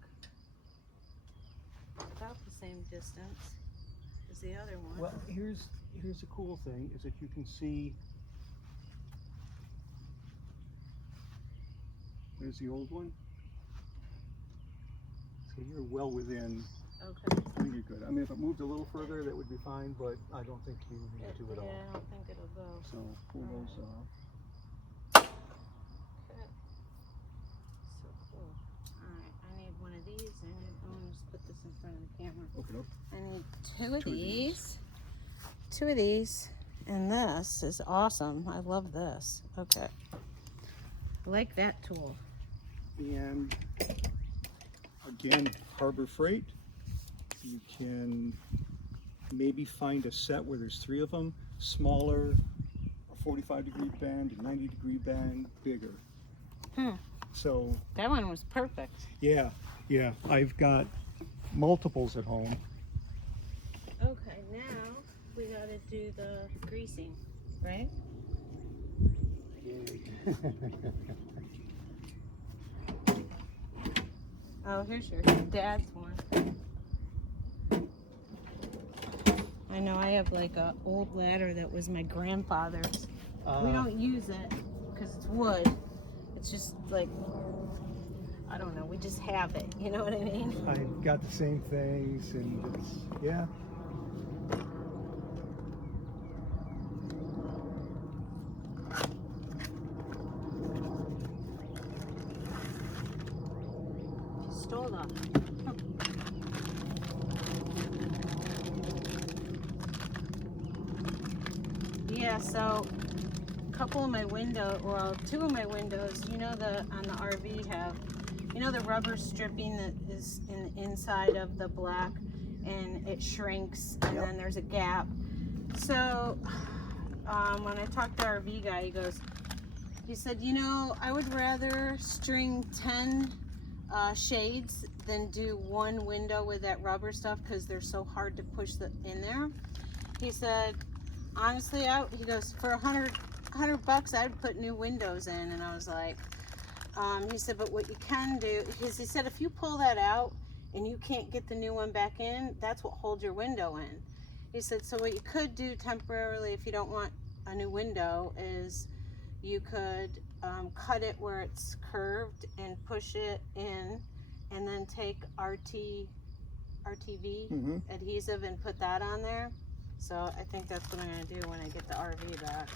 About the same distance as the other one. Well, here's the cool thing, is that you can see. There's the old one. So you're well within. Okay. I think you're good. I mean, if it moved a little further, that would be fine, but I don't think you need to at all. Yeah, I don't think it'll go. So pull those off. Okay. So cool. Alright, I need one of these. I'm gonna just put this in front of the camera. Okay. I need two of these. Two of these. And this is awesome. I love this. Okay. I like that tool. And again, Harbor Freight. You can maybe find a set where there's 3 of them, smaller, a 45-degree bend, a 90-degree bend, bigger. So that one was perfect. yeah, I've got multiples at home. Okay, now we gotta do the greasing, right? Oh, here's your dad's one. I know I have like a old ladder that was my grandfather's. We don't use it because it's wood. It's just like, I don't know, we just have it, you know what I mean? I've got the same things, and it's, yeah. Stole that. Yeah, so a couple of my well, 2 of my windows, you know, on the RV have, you know, the rubber stripping that is in the inside of the black, and it shrinks, and then there's a gap. So when I talked to our RV guy, he said, you know, I would rather string 10 shades than do 1 window with that rubber stuff because they're so hard to push in there. He said, honestly, he goes, for $100 I'd put new windows in. And I was like, he said, but what you can do is, he said, if you pull that out and you can't get the new one back in, that's what holds your window in. He said, so what you could do temporarily if you don't want a new window is you could cut it where it's curved and push it in, and then take RTV adhesive and put that on there. So I think that's what I'm gonna do when I get the RV back.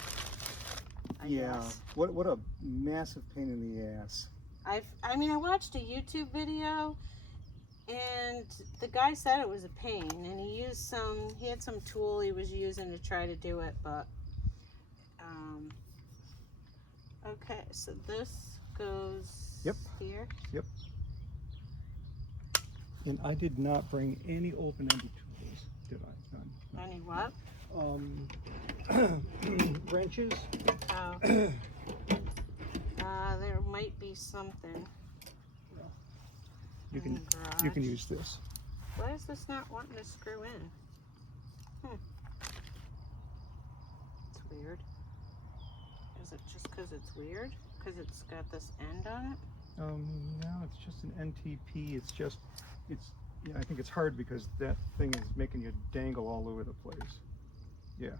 I guess. What a massive pain in the ass. I mean, I watched a YouTube video, and the guy said it was a pain, and he had some tool he was using to try to do it, but okay, so this goes here. Yep. And I did not bring any open-ended tools, did I? None. Any what? Wrenches. Oh. There might be something. You can use this. Why is this not wanting to screw in? It's weird. Is it just because it's weird? Because it's got this end on it? No, it's just an NTP. I think it's hard because that thing is making you dangle all over the place. Yeah.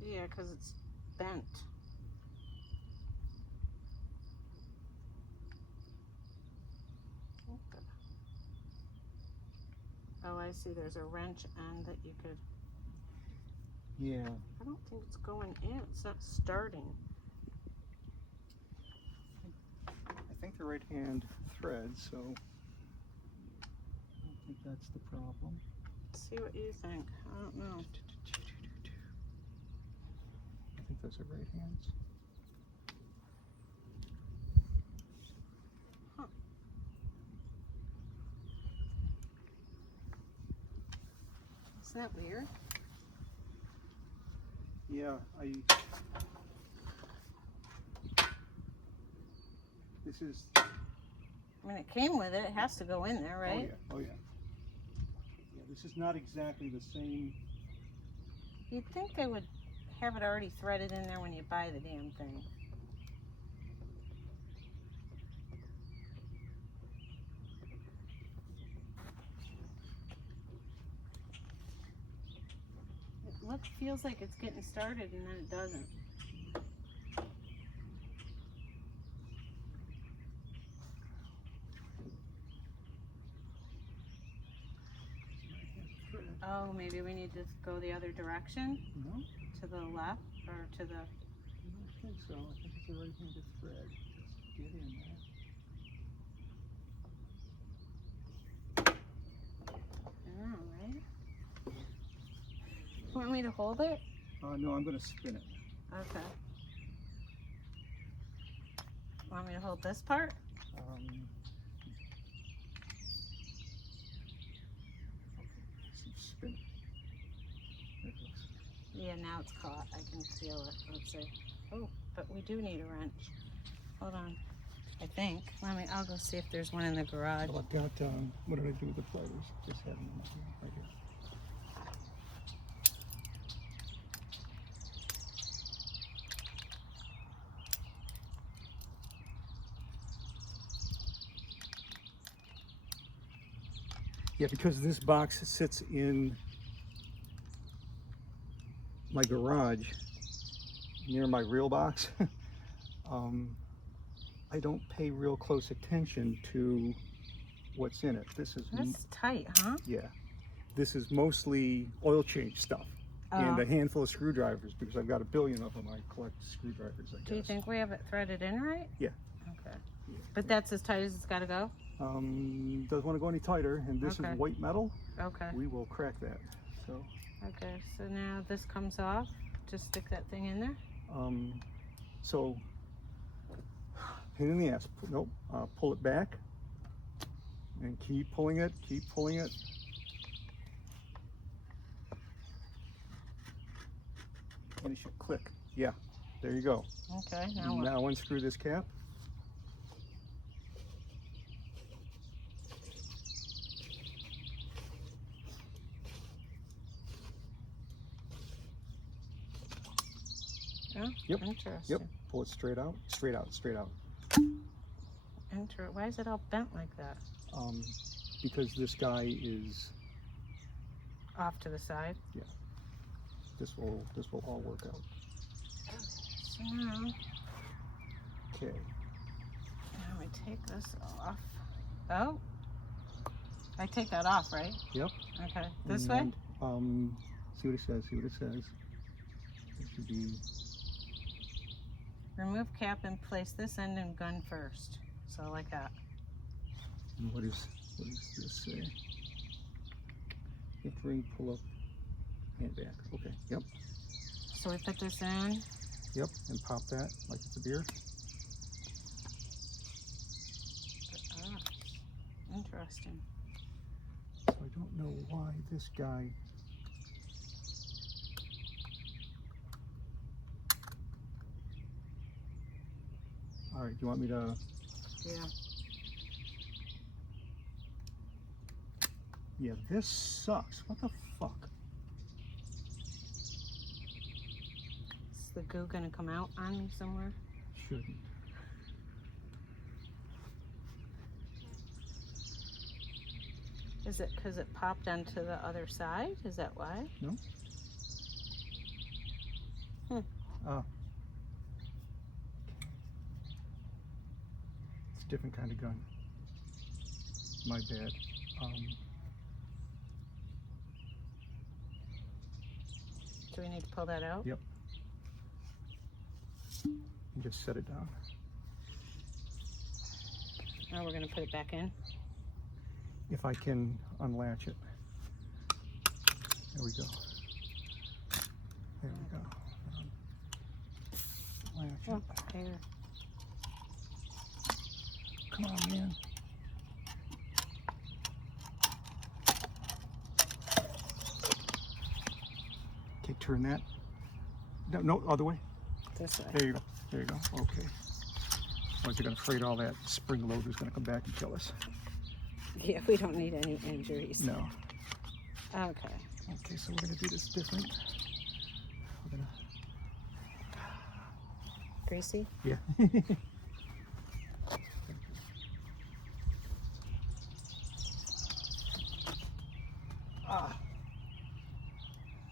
Yeah, because it's bent. Okay. Oh, I see. There's a wrench end that you could... Yeah. I don't think it's going in. It's not starting. I think the right hand thread, so I don't think that's the problem. Let's see what you think. I don't know. I think those are right hands. Huh. Isn't that weird? Yeah, this is... I mean, it came with it. It has to go in there, right? Oh yeah. Yeah, this is not exactly the same. You'd think they would have it already threaded in there when you buy the damn thing. It feels like it's getting started and then it doesn't. Oh, maybe we need to go the other direction? No? To the left or to the... I don't think so. I think it's a right-handed thread. Let's get in there. I don't know, right? You want me to hold it? No, I'm going to spin it. Okay. Want me to hold this part? spin. There it goes. Yeah, now it's caught. I can feel it. Let's see. Oh, but we do need a wrench. Hold on. I think. I'll go see if there's one in the garage. So I've got, what did I do with the pliers? Just had them right here. Yeah, because this box sits in my garage near my reel box, I don't pay real close attention to what's in it. This is That's tight, huh? yeah. This is mostly oil change stuff and a handful of screwdrivers because I've got a billion of them. I collect screwdrivers, I guess. Do you think we have it threaded in right? Yeah. Okay. Yeah. But that's as tight as it's got to go? Doesn't want to go any tighter, and this Okay. is white metal. Okay. We will crack that. So. Okay, so now this comes off. Just stick that thing in there? So, pain in the ass. Nope. Pull it back and keep pulling it. Keep pulling it. And it should click. Yeah. There you go. Okay. Now what? Now unscrew this cap. Oh, Yep. interesting. Yep. Pull it straight out. Straight out. Straight out. Why is it all bent like that? Because this guy is. Off to the side? Yeah. This will all work out. So now Okay. we take this off. Oh, I take that off, right? Yep. Okay, this way? See what it says. See what it says. It should be. Remove cap and place this end in gun first. So like that. And what does this say? Lift ring, pull up, hand back. Okay. Yep. So we put this in. Yep. And pop that like it's a beer. Oh, interesting. So I don't know why this guy. All right. Do you want me to? Yeah. Yeah. This sucks. What the fuck? Is the goo gonna come out on me somewhere? Shouldn't. Is it because it popped onto the other side? Is that why? No. Hmm. It's a different kind of gun. My bad. Do we need to pull that out? Yep. And just set it down. Now we're gonna put it back in. If I can unlatch it. There we go. There we go. Latch Oh, it. here. Come on, man. Okay, turn that. No, other way. This way. There you go. There you go. Okay. Otherwise, you're afraid all that spring load is going to come back and kill us. Yeah, we don't need any injuries. No. Okay. Okay, so we're going to do this different. We're going Greasy? to. Yeah.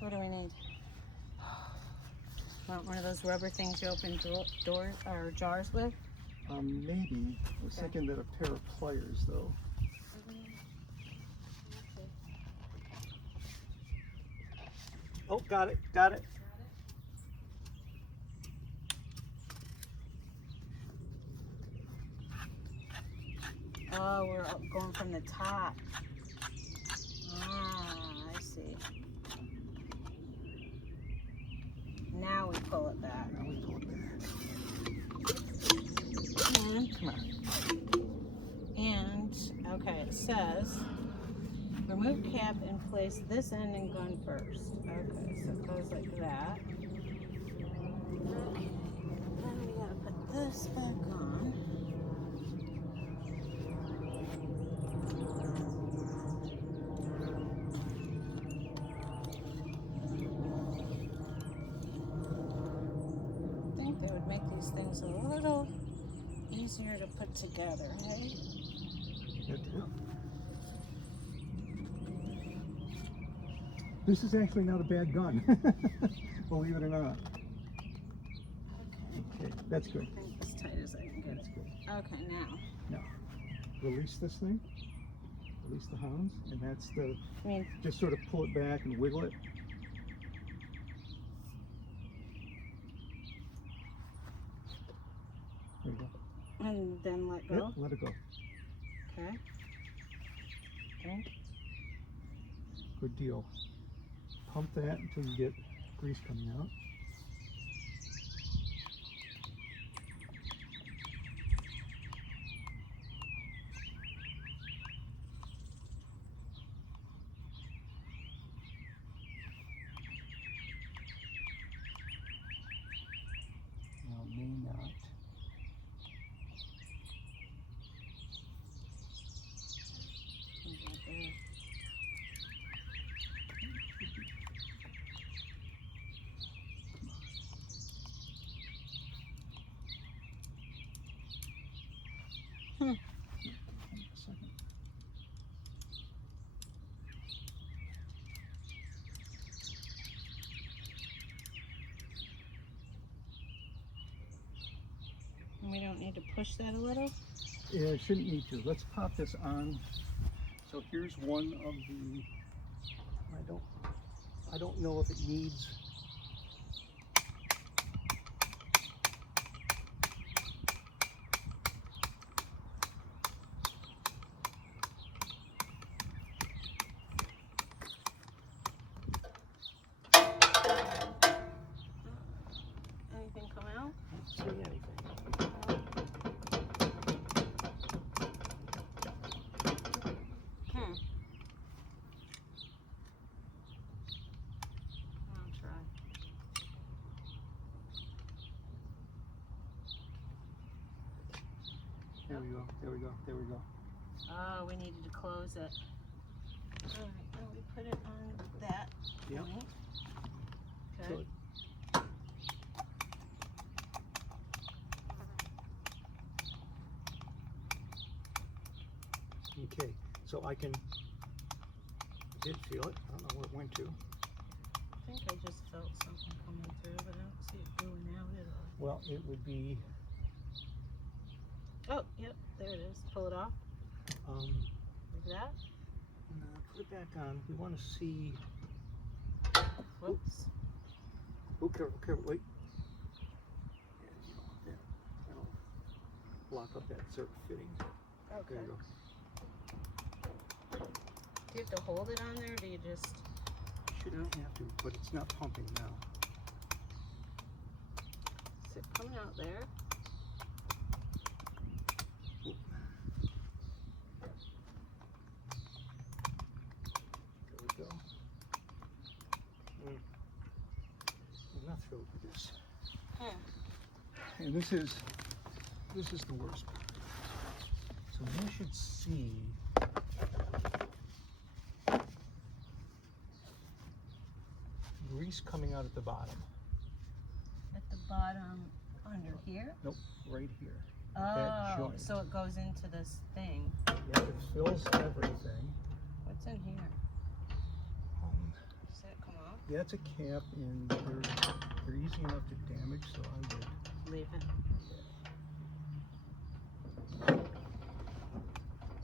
What do we need? Want one of those rubber things you open doors or jars with? Maybe. I was thinking that a pair of pliers, though. Oh, got it. Got it. Oh, we're going from the top. Ah, I see. Now we pull it back. Now we pull it back. And, Come on. and okay, it says Remove cap and place this end in gun first. Okay, so it goes like that. Okay, then we gotta put this back on. I think they would make these things a little easier to put together, hey? This is actually not a bad gun, believe it or not. Okay, that's good. I think as tight as I can get That's it. good. Okay, now. Now, release this thing. Release the hounds, and that's the. I mean, Just sort of pull it back and wiggle it. There you go. and then let Yep, go. let it go. Okay. Okay. Good deal. Pump that until you get grease coming out. Now, may not. Hmm. A second. And we don't need to push that a little? Yeah, I shouldn't need to. Let's pop this on. So here's one of the. I don't know if it needs. Anything come out? I don't see anything. I'll try. There we go. There we go. There we go. Oh, we needed to close it. Alright, now we put it on that. Yep. point. So Okay. Okay, so I did feel it. I don't know where it went to. I think I just felt something coming through, but I don't see it going out at all. Well, it would be, Oh, yep, there it is. Pull it off. Like that. put it back on. We want to see. Whoops. Oh, careful, careful, wait. Yeah, you don't want that. That'll block up that zerk fitting. Okay. There you go. Do you have to hold it on there, or do you just... You don't have to, but it's not pumping now. Is it coming out there? There we go. I'm not thrilled with this. And this is the worst part. So you should see grease coming out at the bottom. At the bottom, under here? Nope, right here. That Oh, joint. so it goes into this thing. Yeah, it fills everything. What's in here? Does that come off? Yeah, it's a cap, and they're easy enough to damage, so I would. Leave it.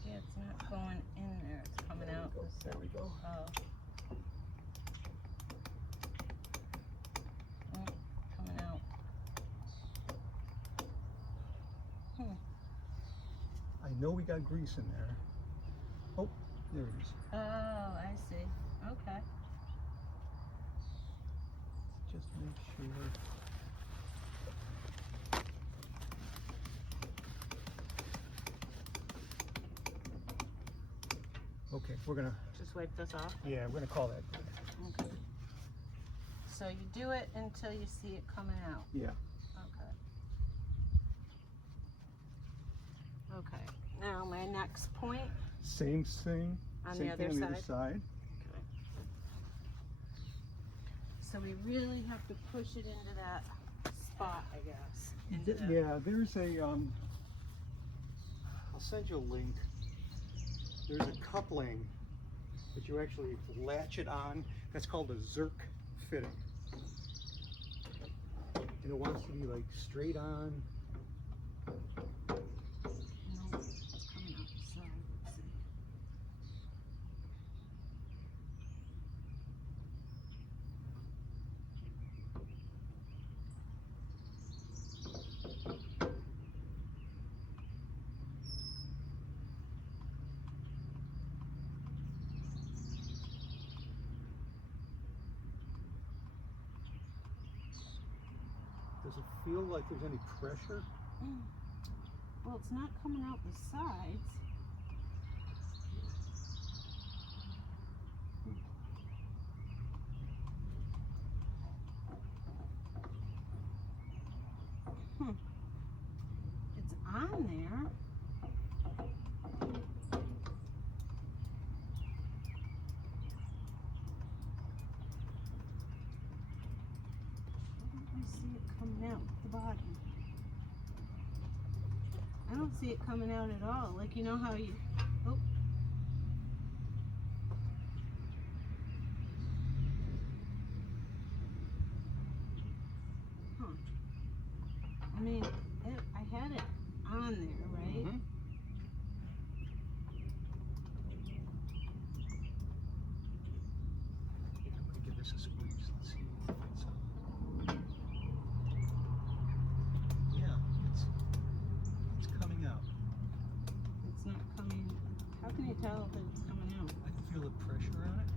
Yeah, it's not going in there. It's coming There we out. go. There we go. Oh. Coming out. I know we got grease in there. Oh, there it is. Oh, I see. Okay. Just make sure. Okay, we're gonna, Just wipe this off. yeah, we're gonna call that good. Okay. So you do it until you see it coming out. Yeah. Okay. Okay. Now my next point Same thing. on Same the thing other on the side. other side. Okay. So we really have to push it into that spot, I guess. Into the- Yeah, there's a, I'll send you a link. There's a coupling that you actually latch it on. That's called a Zerk fitting. And it wants to be like straight on. No, it's coming out the side. Let's see. Does it feel like there's any pressure? Well, it's not coming out the sides. It's on there. I don't see it coming out the bottom. I don't see it coming out at all. Like, you know how you, oh. Huh. I mean, I had it on there, right? Mm-hmm. I'm gonna give this a squeeze. Let's see if it's yeah, it's coming out. It's not coming. How can you tell if it's coming out? I can feel the pressure on it.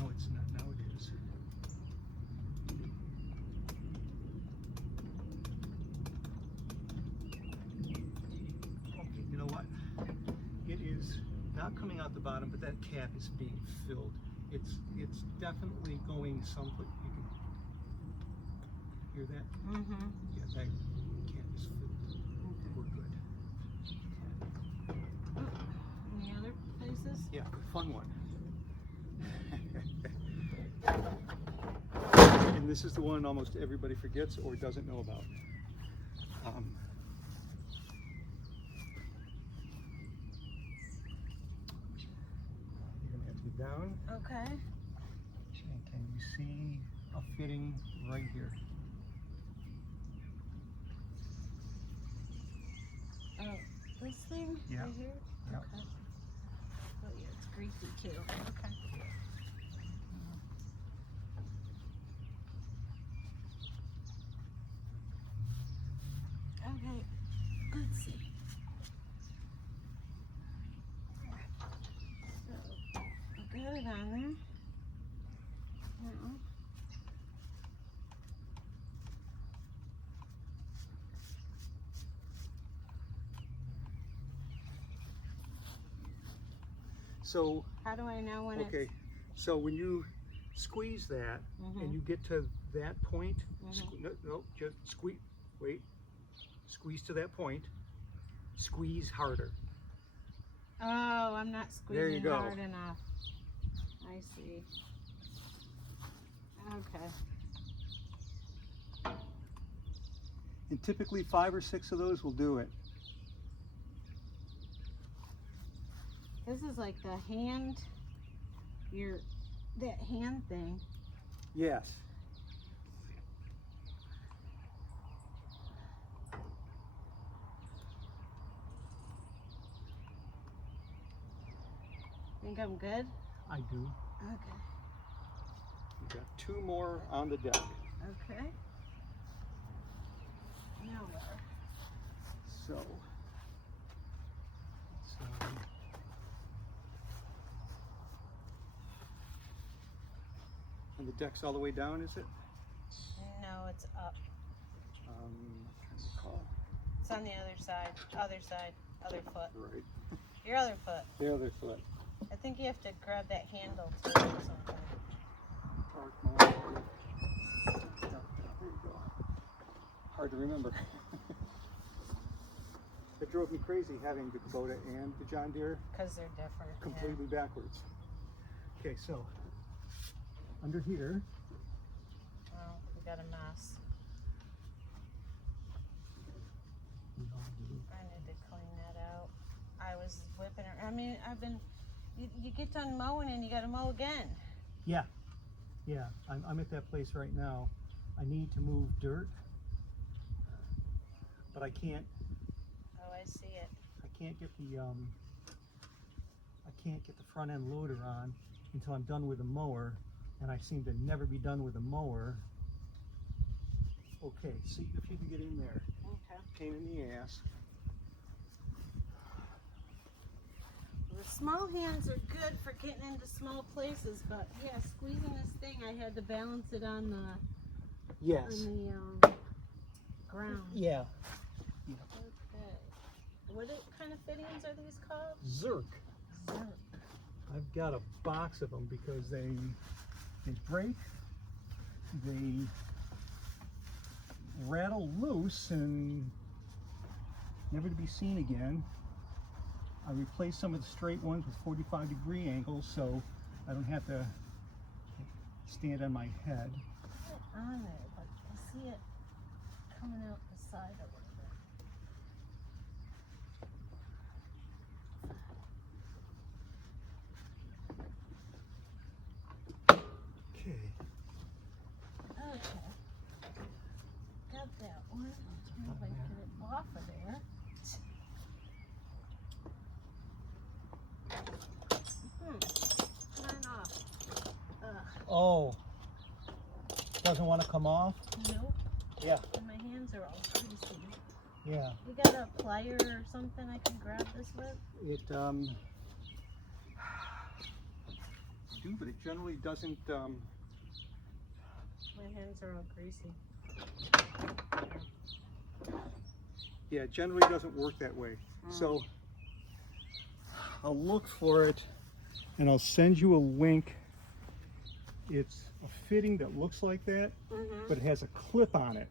No, it's not. Now it is. Okay, you know what? It is not coming out the bottom, but that cap is being filled. It's definitely going someplace. You can hear that? Mm-hmm. Yeah, that cap is filled. We're good. Any other places? Yeah, fun one. And this is the one almost everybody forgets or doesn't know about. You're gonna have to get down. Okay. And can you see a fitting right here? Oh, this thing Yeah. right here? Yeah. Okay. Oh yeah, it's greasy too. Okay. Okay, let's see. So, I got it on there. Now, So, how do I know when okay, so when you squeeze that Mhm. and you get to that point, Mhm. no, just squeeze, wait, squeeze to that point, squeeze harder. Oh, I'm not There you squeezing go. hard enough. I see. Okay. And typically 5 or 6 of those will do it. This is like the hand, that hand thing. Yes. Think I'm good? I do. Okay. We've got 2 more on the deck. Okay. Now where? So, and the deck's all the way down, is it? No, it's up. I'm trying to recall. It's on the other side. Other side. Other foot. Right. Your other foot. The other foot. I think you have to grab that handle too or something. Park mode. There you go. Hard to remember. It drove me crazy having the Kubota and the John Deere Because they're different. completely backwards. Okay, so under here, Yeah. Oh, we got a mess. I need to clean that out. I was whipping her. I mean, you get done mowing and you got to mow again. yeah, I'm at that place right now. I need to move dirt, but I can't. Oh, I see it. I can't get the front end loader on until I'm done with the mower, and I seem to never be done with the mower. Okay, see if you can get in there. Okay. Pain in the ass. The small hands are good for getting into small places, but yeah, squeezing this thing, I had to balance it on the Yes. ground. Yeah. Okay. What kind of fittings are these called? Zerk. Zerk. I've got a box of them because they break, they rattle loose and never to be seen again. I replaced some of the straight ones with 45-degree angles so I don't have to stand on my head. Put it on there, but I see it coming out the side a little bit. Okay. Okay. Got that one. See if I can get it off of there. Turn off. Oh, doesn't want to come off? Nope. Yeah. And my hands are all greasy. Yeah. You got a plier or something I can grab this with? It but it generally doesn't My hands are all greasy. yeah, it generally doesn't work that way. So I'll look for it and I'll send you a link. It's a fitting that looks like that, but it has a clip on it.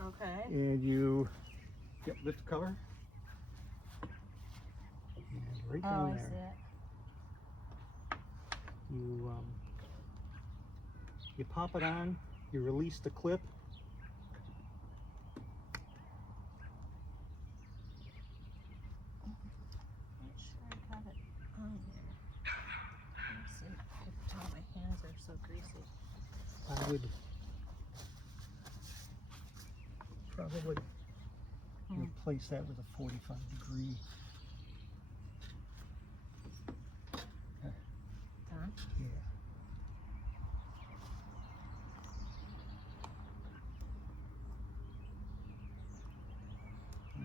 Okay. And you lift the cover. And right down I there. see it. You pop it on, you release the clip. Not sure I got it on there. Let's see. I can tell my hands are so greasy. I would probably replace that with a 45-degree. Done? Yeah.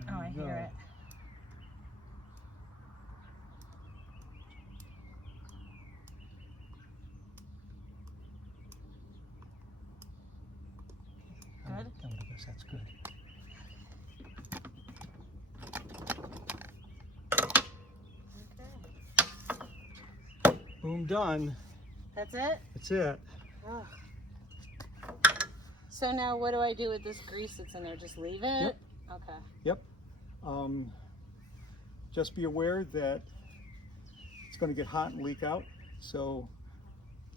There Oh, I you hear go. it. Good? I'm gonna guess that's good. Okay. Boom, done. That's it? That's it. Ugh. So now what do I do with this grease that's in there? Just leave it? Yep. Okay. Yep. Just be aware that it's going to get hot and leak out. So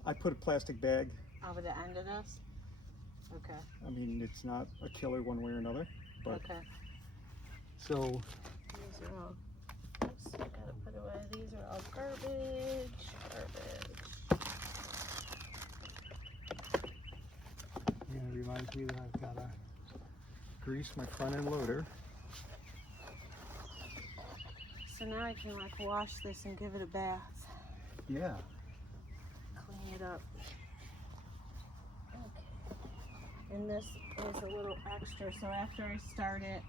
I put a plastic bag. Over the end of this? Okay. I mean, it's not a killer one way or another. But Okay. so These are all, oops, gotta put away. These are all garbage. and it reminds me that I've got to grease my front end loader. So now I can like wash this and give it a bath. Yeah. Clean it up. Okay. And this is a little extra, so after I start it,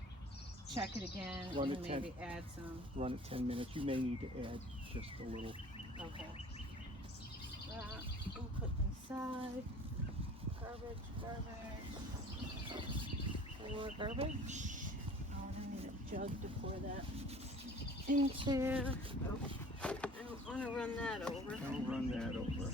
check it again Run and it maybe add some. Run it 10 minutes. You may need to add just a little. Okay. That we'll put inside. Garbage. More garbage. Oh, and I need a jug to pour that into. Oh, I don't want to run that over. I'll run that over.